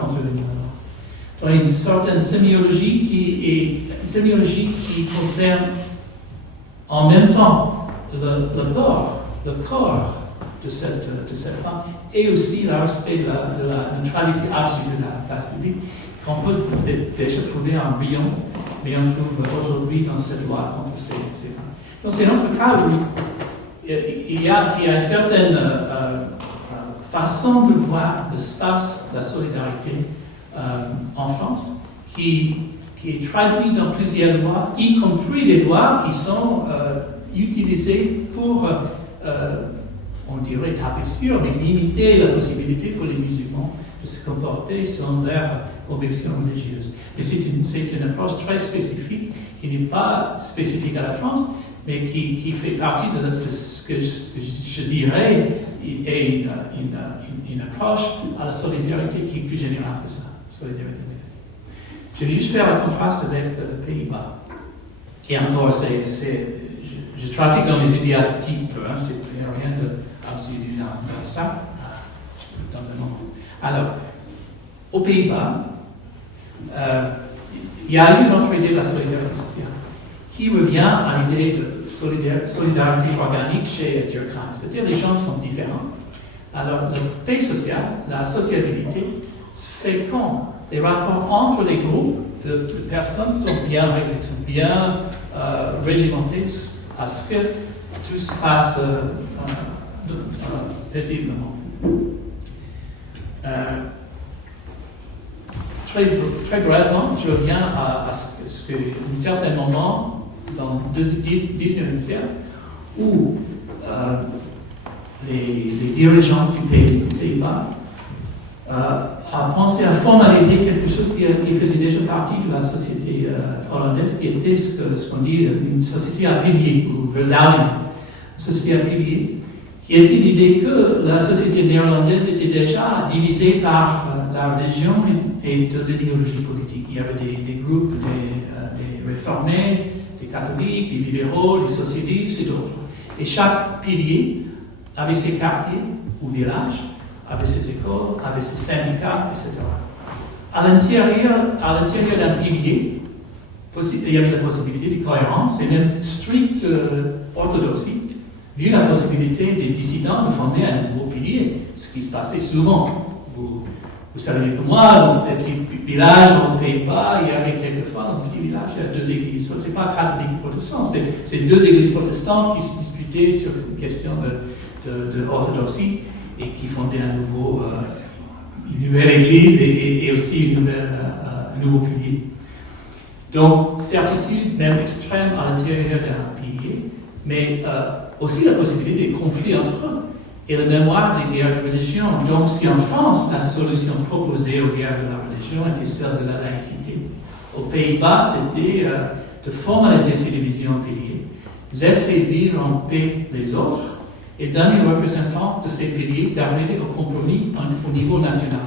contre le gouvernement. Donc, une certaine sémiologie qui concerne en même temps le corps de cette femme et aussi le respect de la neutralité absolue de la place publique qu'on peut déjà trouver en Lyon, mais on trouve aujourd'hui dans cette loi contre ces femmes. Donc c'est notre cas où il y a une certaine façon de voir l'espace, la solidarité en France qui est traduite dans plusieurs lois, y compris des lois qui sont utilisées pour, on dirait taper sur, mais limiter la possibilité pour les musulmans de se comporter selon leur conviction religieuse. Et c'est une approche très spécifique qui n'est pas spécifique à la France, mais qui fait partie de ce que je dirais est une approche à la solidarité qui est plus générale que ça. Solidarité. Je vais juste faire le contraste avec les Pays-Bas. Et encore, je trafique dans mes idéatypes, c'est rien d'absolu dans ça, dans un moment. Alors, aux Pays-Bas, il y a eu notre idée de la solidarité sociale, qui revient à l'idée de solidarité organique chez Durkheim. C'est-à-dire les gens sont différents. Alors, la paix sociale, la sociabilité, se fait quand les rapports entre les groupes de personnes sont bien réglés, sont bien régimentés, à ce que tout se passe paisiblement. Très brièvement, je reviens à ce qu'à un certain moment, dans le 19e siècle, où les dirigeants du Pays-Bas a pensé à formaliser quelque chose qui faisait déjà partie de la société hollandaise, qui était ce qu'on dit une société à piliers, ou verzuiling, une société à piliers, qui était l'idée que la société néerlandaise était déjà divisée par la religion et de l'idéologie politique. Il y avait des groupes, des réformés, des catholiques, des libéraux, des socialistes et d'autres. Et chaque pilier avait ses quartiers ou villages, avait ses écoles, avait ses syndicats, etc. À l'intérieur d'un pilier, il y avait la possibilité de cohérence et même stricte orthodoxie, vu la possibilité des dissidents de fonder un nouveau pilier, ce qui se passait souvent. Vous savez que moi, dans des petits villages aux Pays-Bas, il y avait quelquefois dans ce petit village, il y a deux églises. Ce n'est pas catholique et protestant, c'est deux églises protestantes qui se disputaient sur une question d'orthodoxie et qui fondaient une nouvelle église et aussi un nouveau pilier. Donc, certitude, même extrême à l'intérieur d'un pilier, mais aussi la possibilité de conflits entre eux et la mémoire des guerres de religion. Donc, si en France, la solution proposée aux guerres de la religion était celle de la laïcité, aux Pays-Bas, c'était de formaliser ces divisions en piliers, laisser vivre en paix les autres et donner aux représentants de ces piliers d'arriver au compromis au niveau national.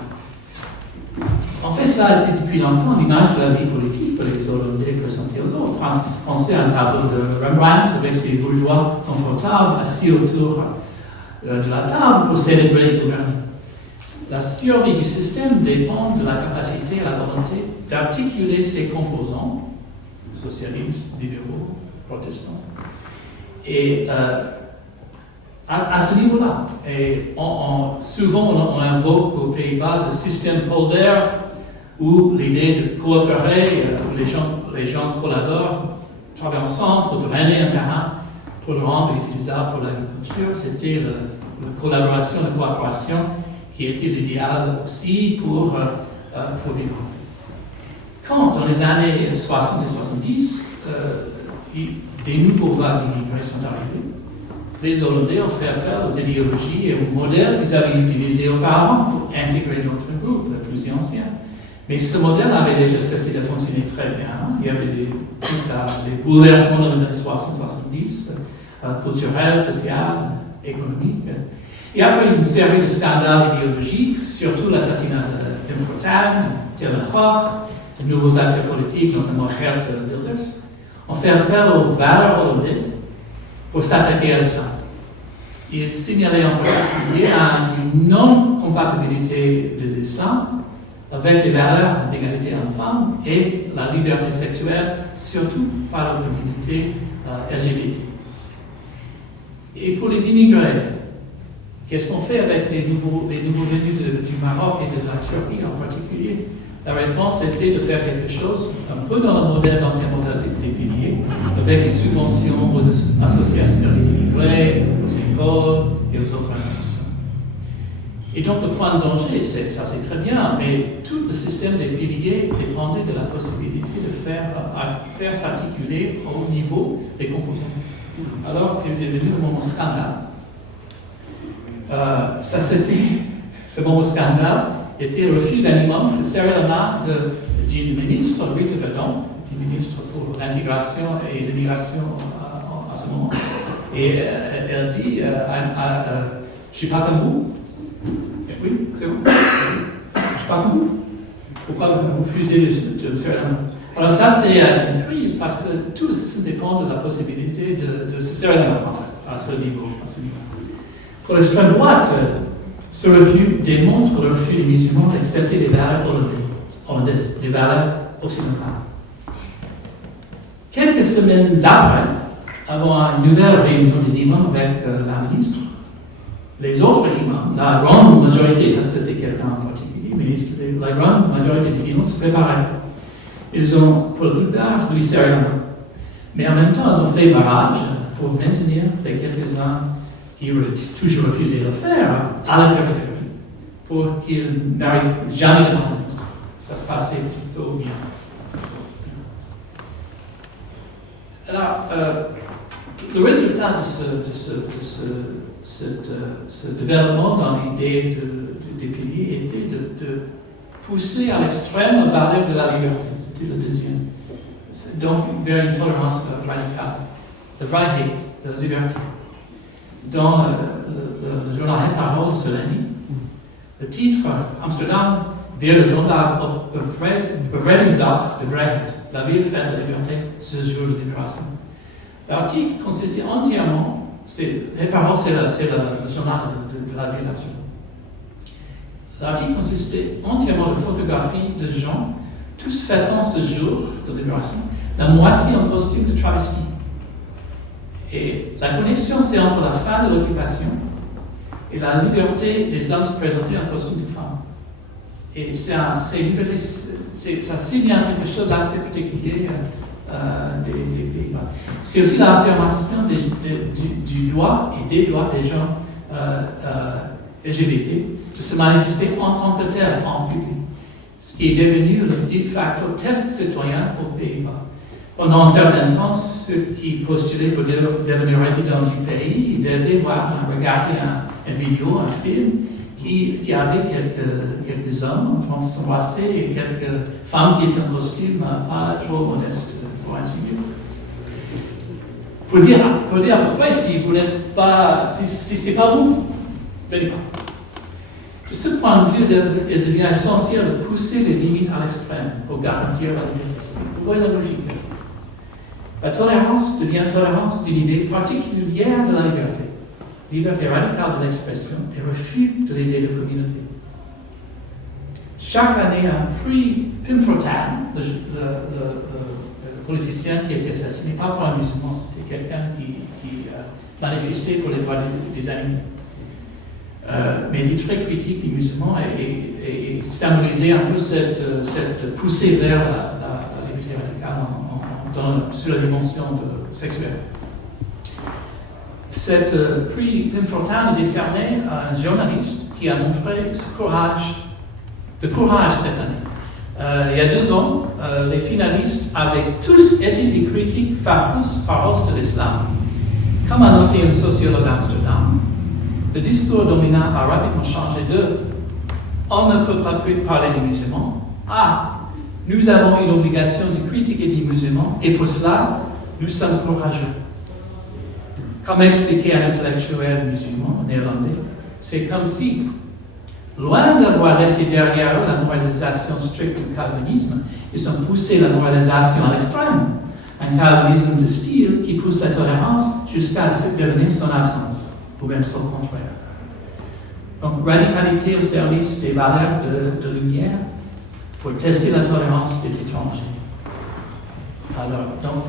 En fait, ça a été depuis longtemps l'image de la vie politique que les Hollandais présentaient aux autres. Pensez à un tableau de Rembrandt avec ses bourgeois confortables assis autour de la table pour célébrer le gouvernement. La survie du système dépend de la capacité et la volonté d'articuler ses composants, socialistes, libéraux, protestants. Et à ce niveau-là, et souvent on invoque aux Pays-Bas le système Polder, où l'idée de coopérer, où les gens collaborent, travaillent ensemble pour drainer un terrain, pour le rendre utilisable pour l'agriculture. C'était la collaboration, la coopération qui était l'idéal aussi pour vivre. Quand, dans les années 60 et 70, des nouveaux vagues d'immigrés sont arrivés, les Hollandais ont fait appel aux idéologies et aux modèles qu'ils avaient utilisés auparavant pour intégrer notre groupe, plus ancien. Mais ce modèle avait déjà cessé de fonctionner très bien. Il y avait des bouleversements dans les années 60-70, culturels, sociaux, économiques. Et après une série de scandales idéologiques, surtout l'assassinat de Pim Fortuyn, Tellenhoff, de nouveaux acteurs politiques, notamment Geert Wilders, on fait appel aux valeurs hollandaises pour s'attaquer à l'islam. Il signalait en particulier à une non-compatibilité de l'islam avec les valeurs d'égalité homme-femme et la liberté sexuelle, surtout par la communauté LGBT. Et pour les immigrés, qu'est-ce qu'on fait avec les nouveaux venus du Maroc et de la Turquie en particulier? La réponse était de faire quelque chose un peu dans le modèle, l'ancien modèle des piliers, avec des subventions aux associations des immigrés, aux écoles et aux autres institutions. Et donc le point de danger, ça c'est très bien, mais tout le système des piliers dépendait de la possibilité de faire s'articuler au niveau des composants. Alors il est devenu le moment scandale. Ce moment scandale était le refus d'animum de serrer la main d'une ministre, Rita Verdon, une ministre pour l'intégration et l'immigration à ce moment. Et elle dit, je ne suis pas comme vous. Oui, c'est vous. Je ne suis pas comme vous. Pourquoi vous refusez de me serrer la main? Alors ça, c'est une crise parce que tout ça dépend de la possibilité de se serrer la main, en fait, à ce niveau. Pour l'extrême droite, ce refus démontre le refus des musulmans d'accepter les valeurs hollandaises, les valeurs occidentales. Quelques semaines après, avant une nouvelle réunion des imams avec la ministre, les autres imams, la grande majorité, ça c'était quelqu'un en particulier, mais la grande majorité des imams se préparaient. Ils ont, pour le plupart, lui serré la main. Mais en même temps, ils ont fait barrage pour maintenir les quelques-uns qui toujours refusé de le faire à la périphérie pour qu'il n'arrive jamais devant la ministre. Ça se passait plutôt bien. Alors, le résultat de ce développement dans l'idée des piliers était de pousser à l'extrême la valeur de la liberté. C'était le deuxième. Donc, vers une tolérance radicale, de vérité, de liberté. Dans le journal Parole ce lundi, le titre Amsterdam via le zondag op bevrijdingsdag de vrijheid, la ville fête de la liberté, ce jour de libération. L'article consistait entièrement, les paroles c'est le journal de la ville absolue. L'article consistait entièrement de photographies de gens, tous fêtant ce jour de libération, la moitié en costume de travesti. Et la connexion, c'est entre la fin de l'occupation et la liberté des hommes se présenter en costume de femme. Et ça signale quelque chose d'assez particulier des Pays-Bas. C'est aussi l'affirmation du droit et des droits des gens LGBT de se manifester en tant que tel en public, ce qui est devenu le de facto test citoyen aux Pays-Bas. Pendant un certain temps, ceux qui postulaient pour devenir résidents du pays devaient regarder une vidéo, un film, qui avait quelques hommes en train de s'embrasser et quelques femmes qui étaient en costume pas trop modestes, pour ainsi dire. Pour dire à peu près, si vous n'êtes pas, si c'est pas vous, venez pas. De ce point de vue, il devient essentiel de pousser les limites à l'extrême pour garantir la liberté. Vous voyez la logique. La tolérance devient tolérance d'une idée particulière de la liberté. Liberté radicale de l'expression et refus de l'idée de communauté. Chaque année, un prix Pimfortan, le politicien qui a été assassiné, pas pour un musulman, c'était quelqu'un qui manifestait pour les droits des animaux. Mais dit très critique des musulmans et symbolisait un peu cette poussée vers la liberté radicale sur la dimension sexuelle. Cette prix Pimfortan est décerné à un journaliste qui a montré ce courage cette année. Il y a 2 ans, les finalistes avaient tous été des critiques féroces de l'islam. Comme a noté un sociologue d'Amsterdam, le discours dominant a rapidement changé de « on ne peut pas parler des musulmans » à « nous avons une obligation de critiquer des musulmans et pour cela, nous sommes courageux ». Comme expliqué un intellectuel musulman néerlandais, c'est comme si, loin d'avoir laissé derrière eux la moralisation stricte du calvinisme, ils ont poussé la moralisation à l'extrême, un calvinisme de style qui pousse la tolérance jusqu'à devenir son absence, ou même son contraire. Donc, radicalité au service des valeurs de lumière pour tester la tolérance des étrangers. Alors, donc,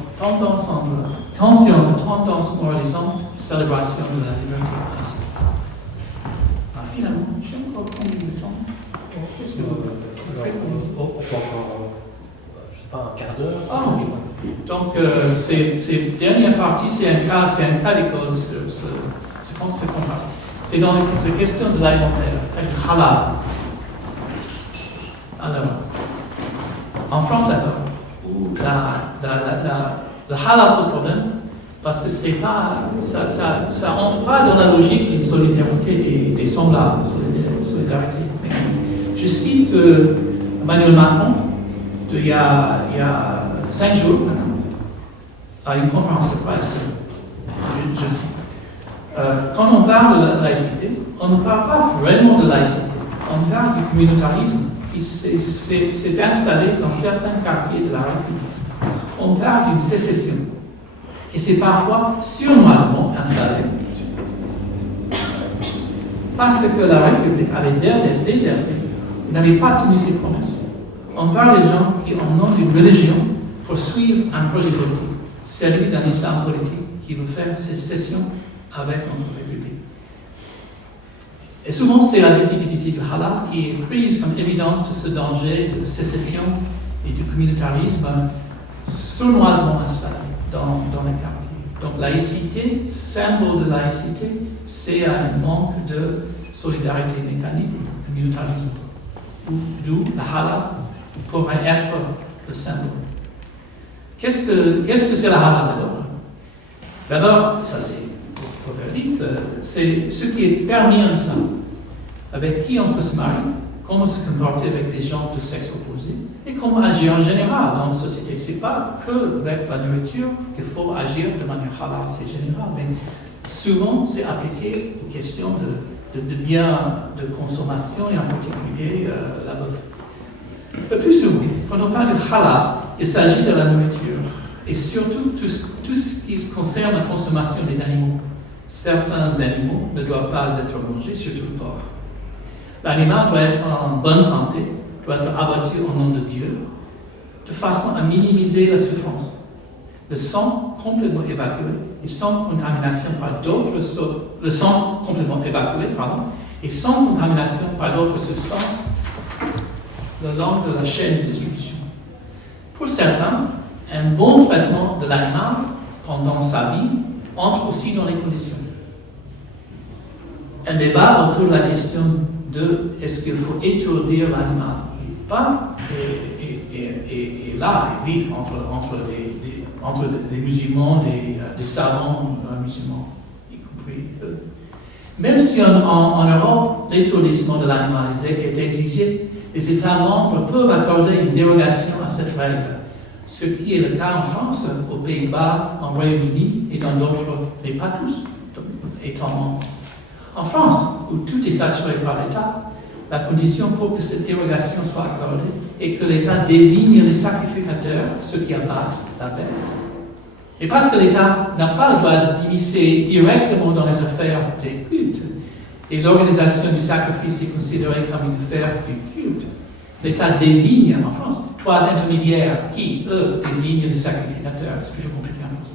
tension entre tendance moralisante, célébration de la liberté. Alors, finalement, j'ai encore combien de temps? Qu'est-ce que vous je sais pas, un quart d'heure. Ah, ok. Donc, ces dernières parties, c'est un cas d'école, c'est dans les questions de l'alimentaire, le halal. Alors, en France d'abord, où le halal pose problème, parce que c'est pas, ça entre pas dans la logique d'une solidarité des semblables, solidarité. Je cite Emmanuel Macron, il y a 5 jours maintenant, à une conférence de presse, je cite. Quand on parle de la laïcité, on ne parle pas vraiment de laïcité, on parle du communautarisme qui s'est installé dans certains quartiers de la République. On parle d'une sécession qui s'est parfois surnoisement installée parce que la République avait déserté, n'avait pas tenu ses promesses. On parle des gens qui, en nom d'une religion, poursuivent un projet politique, celui d'un islam politique qui veut faire sécession avec notre République. Et souvent, c'est la visibilité du halal qui est prise comme évidence de ce danger de sécession et du communautarisme sournoisement installé dans les quartiers. Donc, laïcité, symbole de laïcité, c'est un manque de solidarité mécanique, de communautarisme. D'où le halal pourrait être le symbole. Qu'est-ce que c'est le halal d'abord? D'abord, ça c'est pour faire vite, c'est ce qui est permis en islam, avec qui on peut se marier, comment se comporter avec des gens de sexe opposé, et comment agir en général dans la société. Ce n'est pas que avec la nourriture qu'il faut agir de manière halal, c'est général, mais souvent c'est appliqué aux questions de biens de consommation, et en particulier la bouffe. Le plus souvent, quand on parle de halal, il s'agit de la nourriture et surtout tout ce qui concerne la consommation des animaux. Certains animaux ne doivent pas être mangés, surtout le porc. L'animal doit être en bonne santé, doit être abattu au nom de Dieu, de façon à minimiser la souffrance. Le sang complètement évacué et sans contamination par d'autres le sang complètement évacué, et sans contamination par d'autres substances le long de la chaîne de distribution. Pour certains, un bon traitement de l'animal pendant sa vie entre aussi dans les conditions. Un débat autour de la question de est-ce qu'il faut étourdir l'animal ou pas est là, et vit entre des musulmans, des savants musulmans, y compris eux. Même si en Europe, l'étourdissement de l'animal est exigé, les États membres peuvent accorder une dérogation à cette règle, ce qui est le cas en France, aux Pays-Bas, en Royaume-Uni et dans d'autres, mais pas tous, étant membres. En France, où tout est saturé par l'État, la condition pour que cette dérogation soit accordée est que l'État désigne les sacrificateurs, ceux qui abattent la bête. Et parce que l'État n'a pas le droit d'immiscer directement dans les affaires des cultes, et l'organisation du sacrifice est considérée comme une affaire du culte, l'État désigne en France 3 intermédiaires qui, eux, désignent les sacrificateurs. C'est toujours compliqué en France.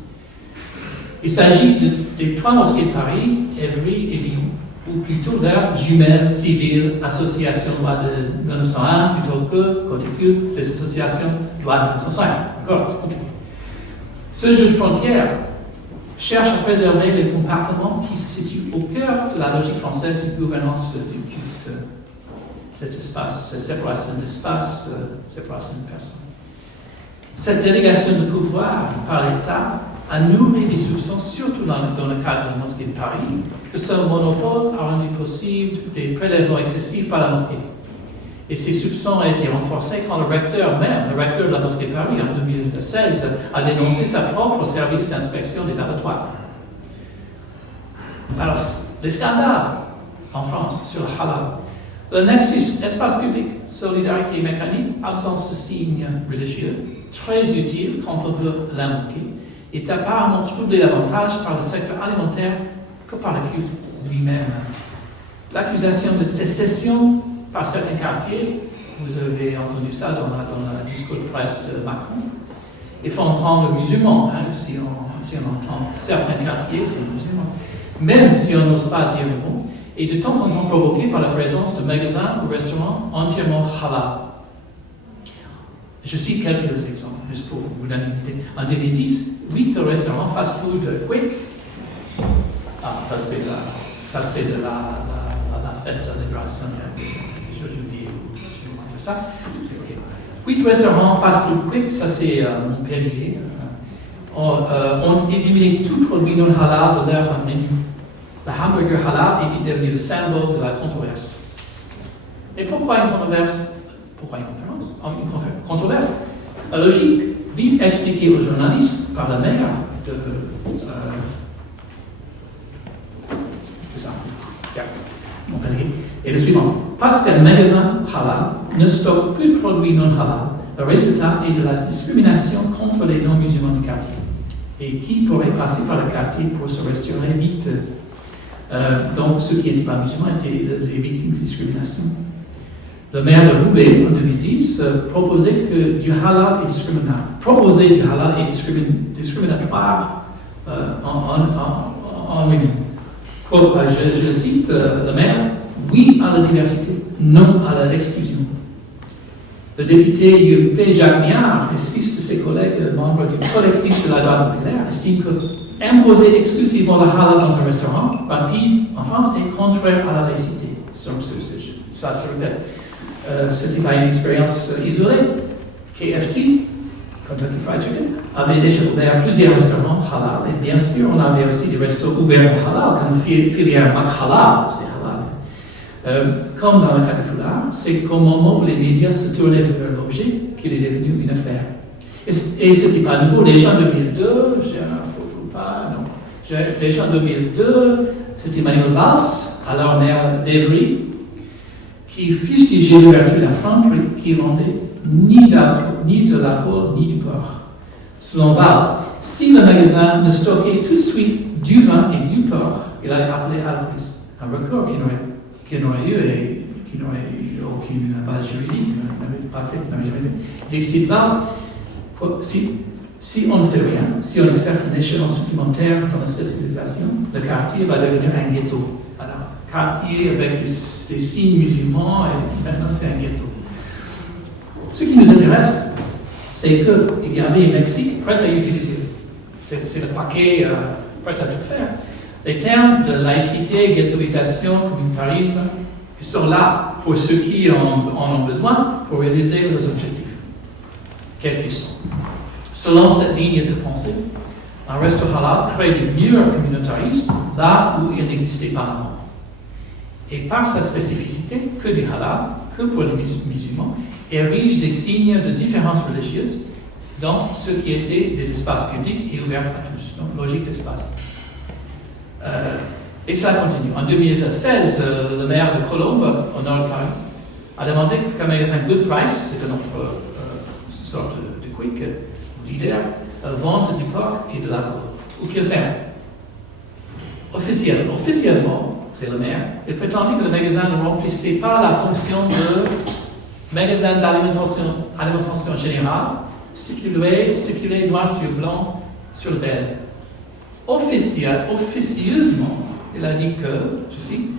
Il s'agit des 3 mosquées de Paris, Évry et Lyon, ou plutôt leurs jumelles civiles, association loi de 1901, plutôt que, côté culte, les associations loi de 1905. Encore, c'est compliqué. Ce jeu de frontière cherche à préserver les compartiments qui se situent au cœur de la logique française de gouvernance du culte. Cet espace, cette séparation d'espace, séparation de personnes. Cette délégation de pouvoir par l'État a nourri des soupçons, surtout dans le cadre de la mosquée de Paris, que ce monopole a rendu possible des prélèvements excessifs par la mosquée. Et ces soupçons ont été renforcés quand le recteur de la mosquée de Paris, en 2016, a dénoncé sa propre service d'inspection des abattoirs. Alors, les scandales en France sur le halal, le nexus espace public, solidarité mécanique, absence de signes religieux, très utile quand on veut l'invoquer, est apparemment troublé davantage par le secteur alimentaire que par le culte lui-même. L'accusation de sécession par certains quartiers, vous avez entendu ça dans le discours de presse de Macron, il faut entendre musulmans, si on entend certains quartiers, c'est musulmans, même si on n'ose pas dire le mot, et de temps en temps provoqué par la présence de magasins ou restaurants entièrement halal. Je cite quelques exemples, juste pour vous donner une idée. En 2010, 8 restaurants fast-food quick. Ça c'est de la fête de libération. Je vous dis ça. Okay. 8 restaurants fast-food quick, ça c'est Montpellier, ont éliminé tout produit non halal de leur menu. Le hamburger halal est devenu le symbole de la controverse. Et pourquoi une controverse? Une controverse. La logique, vite expliquée aux journalistes par la maire de Montpellier, est le suivant. Parce qu'un magasin halal ne stocke plus de produits non halal, le résultat est de la discrimination contre les non-musulmans du quartier. Et qui pourrait passer par le quartier pour se restaurer vite? Donc, ceux qui n'étaient pas musulmans étaient les victimes de discrimination. Le maire de Roubaix, en 2010, proposait que du halal est discriminatoire en lui-même. Je cite le maire, oui à la diversité, non à l'exclusion. Le député UMP Jacques Miard et 6 de ses collègues membres du collectif de la droite populaire estiment que imposer exclusivement le halal dans un restaurant rapide en France est contraire à la laïcité. Ça se répète. C'était pas une expérience isolée. KFC, Kentucky Fried Chicken, avait déjà ouvert plusieurs restaurants halal et bien sûr on avait aussi des restaurants ouverts au halal comme filière Mac Halal, c'est halal. Comme dans le cas de Foulard, c'est qu'au moment où les médias se tournaient vers l'objet qu'il est devenu une affaire. Et c'était pas nouveau. Déjà en 2002, j'ai un photo pas, non. Déjà en 2002, c'était Manuel Valls, alors maire d'Evry, qui fustigeait l'ouverture d'un Franprix qui vendait ni de l'alcool ni du porc. Selon Valls, si le magasin ne stockait tout de suite du vin et du porc, il allait appeler à la police. Un recours qui n'aurait eu aucune base juridique, n'avait jamais fait. Il dit Valls, si on ne fait rien, si on accepte un échelon supplémentaire dans la spécialisation, le quartier va devenir un ghetto. Alors, quartier avec des signes musulmans, et maintenant c'est un ghetto. Ce qui nous intéresse, c'est qu'il y avait un Mexique prêt à utiliser. C'est le paquet prêt à tout faire. Les termes de laïcité, ghettoisation, communautarisme, ils sont là pour ceux qui en ont besoin pour réaliser leurs objectifs, quels qu'ils sont. Selon cette ligne de pensée, un resto halal crée du mur communautarisme là où il n'existait pas avant. Et par sa spécificité, que du halal, que pour les musulmans, érige des signes de différence religieuse dans ce qui était des espaces publics et ouverts à tous. Donc, logique d'espace. Et ça continue. En 2016, le maire de Colombes, au nord de Paris, a demandé qu'un magasin Good Price, c'est notre sorte de quick leader, vende du porc et de l'alcool, ou qu'il ferme. Officiellement, c'est le maire, il prétendait que le magasin ne remplissait pas la fonction de magasin d'alimentation générale, stipulé noir sur blanc sur le bel. Officieusement, il a dit que, je cite,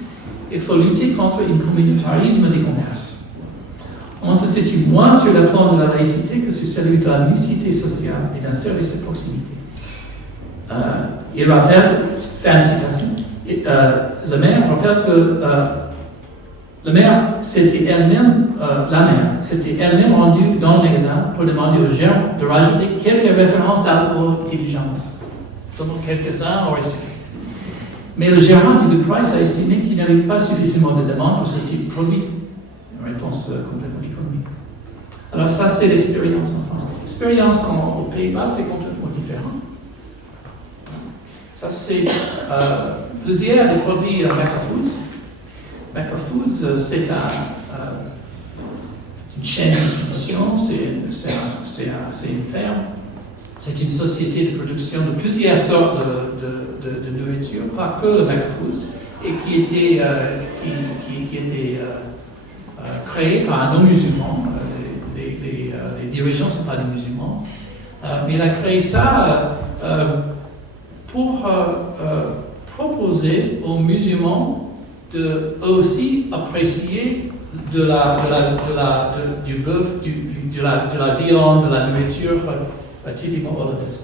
il faut lutter contre un communautarisme des commerces. On se situe moins sur le plan de la laïcité que sur celui de la mixité sociale et d'un service de proximité. Il rappelle, fin de citation, le maire rappelle que la mère s'était elle-même rendue dans le magasin pour demander aux gérants de rajouter quelques références d'alcool et du jambon. Seulement quelques-uns auraient suffi. Mais le gérant du Good Price a estimé qu'il n'y avait pas suffisamment de demande pour ce type de produit. Une réponse complètement économique. Alors ça, c'est l'expérience en France. L'expérience aux Pays-Bas, c'est complètement différent. Ça, c'est plusieurs des produits Mecca Foods. Mecca Foods, c'est une chaîne de distribution, c'est une ferme. C'est une société de production de plusieurs sortes de nourriture, pas que le Mecca Foods, et qui était créé par un non-musulman. Les dirigeants ne sont pas des musulmans. Mais il a créé ça pour proposer aux musulmans de aussi apprécier du bœuf, de la viande, de la nourriture typiquement hollandaise.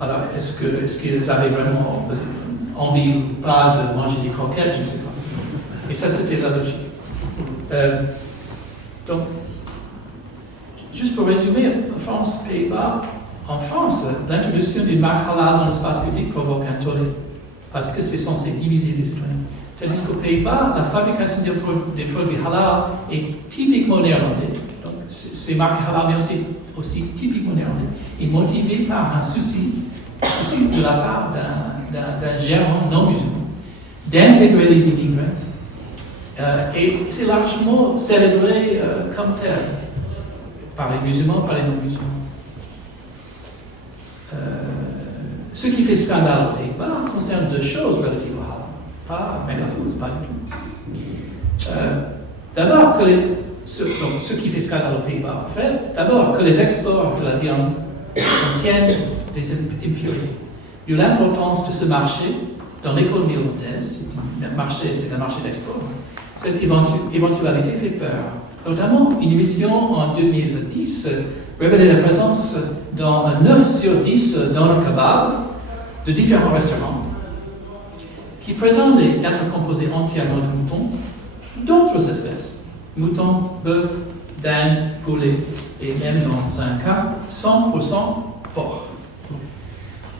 Alors, est-ce qu'ils avaient vraiment envie ou pas de manger des croquettes? Je ne sais pas. Et ça, c'était la logique. Donc, juste pour résumer, en France, Pays-Bas, en France, l'introduction d'une marque halal dans l'espace public provoque un tollé, parce que c'est censé diviser les citoyens. Tandis qu'aux Pays-Bas, la fabrication des produits halal est typiquement néerlandais. Donc, c'est marqué halal, mais aussi typiquement néerlandais, est motivé par un souci de la part d'un gérant non musulman d'intégrer les immigrés. Et c'est largement célébré comme tel par les musulmans, par les non-musulmans. Ce qui fait scandale aux Pays-Bas concerne deux choses relatives à halal. Pas Mecca Foods, pas du tout. D'abord, ce qui fait scandale aux Pays-Bas, en fait, d'abord que les exports de la viande contiennent des impurités. D'où l'importance de ce marché dans l'économie hollandaise, c'est un marché d'export. Cette éventualité fait peur. Notamment, une émission en 2010 révélait la présence dans 9 sur 10 dans le kebab de différents restaurants qui prétendaient être composés entièrement de moutons, d'autres espèces, moutons, bœuf, dinde, poulet, et même dans un cas, 100% porc.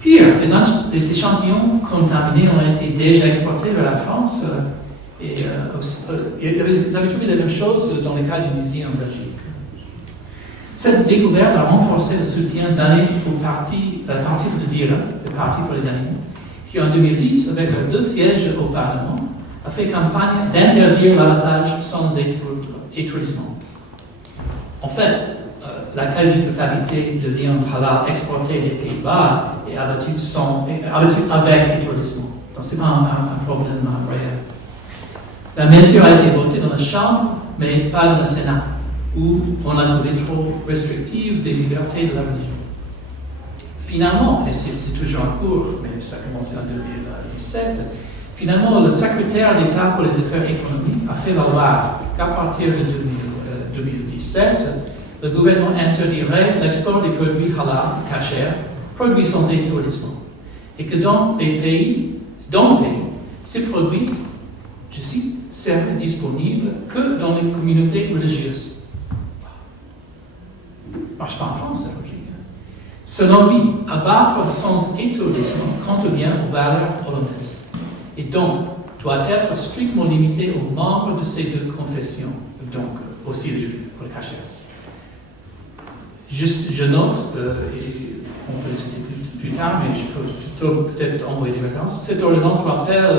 Pire, les échantillons contaminés ont été déjà exportés vers la France et ils avaient trouvé la même chose dans le cas d'une usine en Belgique. Cette découverte a renforcé le soutien donné au parti pour te dire, le Parti pour les animaux, qui en 2010, avec 2 sièges au Parlement, a fait campagne d'interdire l'abattage sans étourdissement. En fait, la quasi-totalité de viande halal exportée des Pays-Bas est abattue avec étourdissement. Donc ce n'est pas un problème réel. La mesure a été votée dans la Chambre, mais pas dans le Sénat, où on a trouvé trop restrictive des libertés de la religion. Finalement, et c'est toujours en cours, mais ça a commencé en 2017, finalement, le secrétaire d'État pour les affaires économiques a fait valoir qu'à partir de 2017, le gouvernement interdirait l'export des produits halal, kasher, produits sans étourdissement, et que dans le pays, ces produits, je cite, seraient disponibles que dans les communautés religieuses. Marche pas en France, cette logique. Selon lui, abattre sans étourdissement contrevient aux valeurs hollandaises et donc doit être strictement limité aux membres de ces deux confessions, donc aussi les juifs, pour le kasher. Je note, et on peut discuter plus tard, mais je peux plutôt peut-être envoyer des références. Cette ordonnance rappelle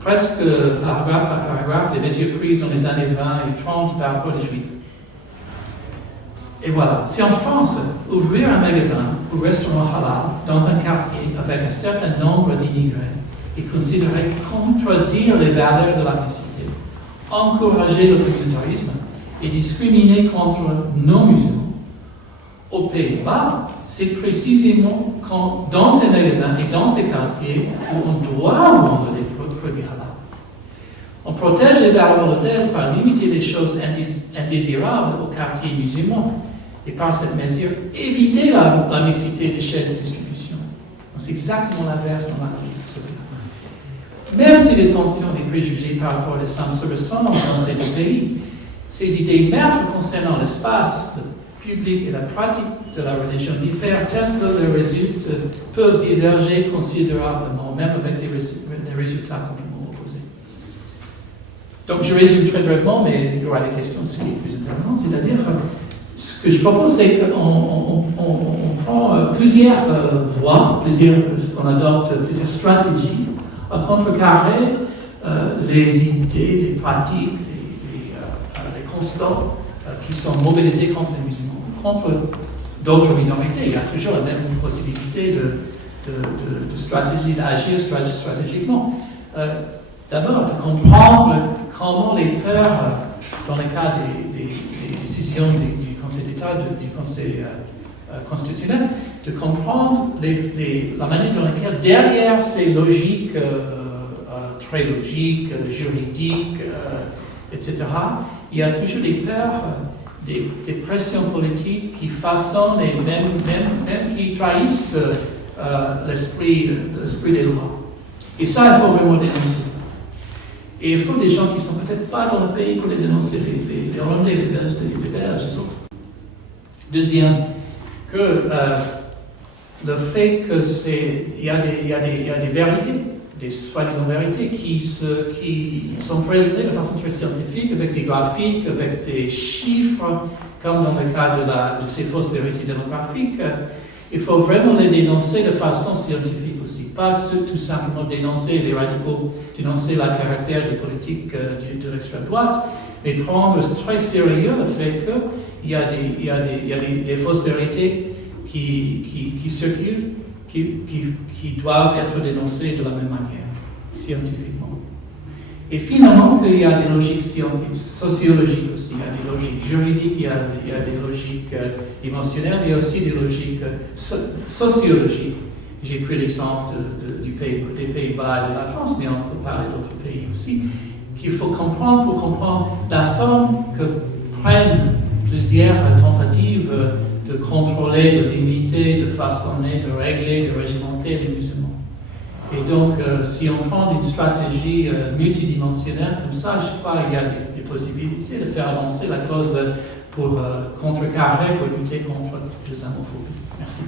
presque paragraphe par paragraphe les mesures prises dans les années 20 et 30 par rapport aux juifs. Et voilà, si en France, ouvrir un magasin ou restaurant halal dans un quartier avec un certain nombre d'immigrés est considéré contredire les valeurs de la mixité, encourager le communautarisme et discriminer contre non-musulmans, aux Pays-Bas, c'est précisément dans ces magasins et dans ces quartiers où on doit vendre des produits halal. On protège les valeurs hollandaises par limiter les choses indésirables aux quartiers musulmans et par cette mesure éviter la mixité des chaînes de distribution. C'est exactement l'inverse dans la société. Même si les tensions et les préjugés par rapport à l'islam se ressemblent dans ces deux pays, ces idées maîtres concernant l'espace, le public et la pratique de la religion diffèrent telles que les résultats peuvent diverger considérablement, même avec des résultats complètement opposés. Donc je résume très brièvement, mais il y aura des questions ce qui est plus intéressant, c'est-à-dire ce que je propose, c'est qu'on prend plusieurs voies, on adopte plusieurs stratégies à contrecarrer les idées, les pratiques, les constats qui sont mobilisés contre les musulmans, contre d'autres minorités. Il y a toujours la même possibilité de stratégie, d'agir stratégiquement. D'abord, de comprendre comment les peurs, dans le cas des décisions du Conseil d'État, du Conseil constitutionnel, de comprendre la manière dans laquelle, derrière ces logiques très logiques, juridiques, etc., il y a toujours des peurs, des pressions politiques qui façonnent et même qui trahissent l'esprit des lois. Et ça, il faut vraiment dénoncer. Et il faut des gens qui ne sont peut-être pas dans le pays pour les dénoncer, les Hollandais, les Belges, les autres. Deuxième, que le fait qu'il y a des vérités, des soi-disant vérités qui sont présentées de façon très scientifique, avec des graphiques, avec des chiffres, comme dans le cas de ces fausses vérités démographiques. Il faut vraiment les dénoncer de façon scientifique aussi, pas tout simplement dénoncer les radicaux, dénoncer le caractère des politiques de l'extrême droite, mais prendre très sérieux le fait qu'il y a des fausses vérités qui circulent, qui doivent être dénoncées de la même manière, scientifiquement. Et finalement, qu'il y a des logiques sociologiques aussi, il y a des logiques juridiques, il y a des logiques émotionnelles, mais aussi des logiques sociologiques. J'ai pris l'exemple des Pays-Bas et de la France, mais on peut parler d'autres pays aussi, qu'il faut comprendre pour comprendre la forme que prennent plusieurs tentatives de contrôler, de limiter, de façonner, de régler, de régimenter les musulmans. Et donc, si on prend une stratégie multidimensionnelle comme ça, je crois qu'il y a des possibilités de faire avancer la cause pour contrecarrer, pour lutter contre l'islamophobie. Merci.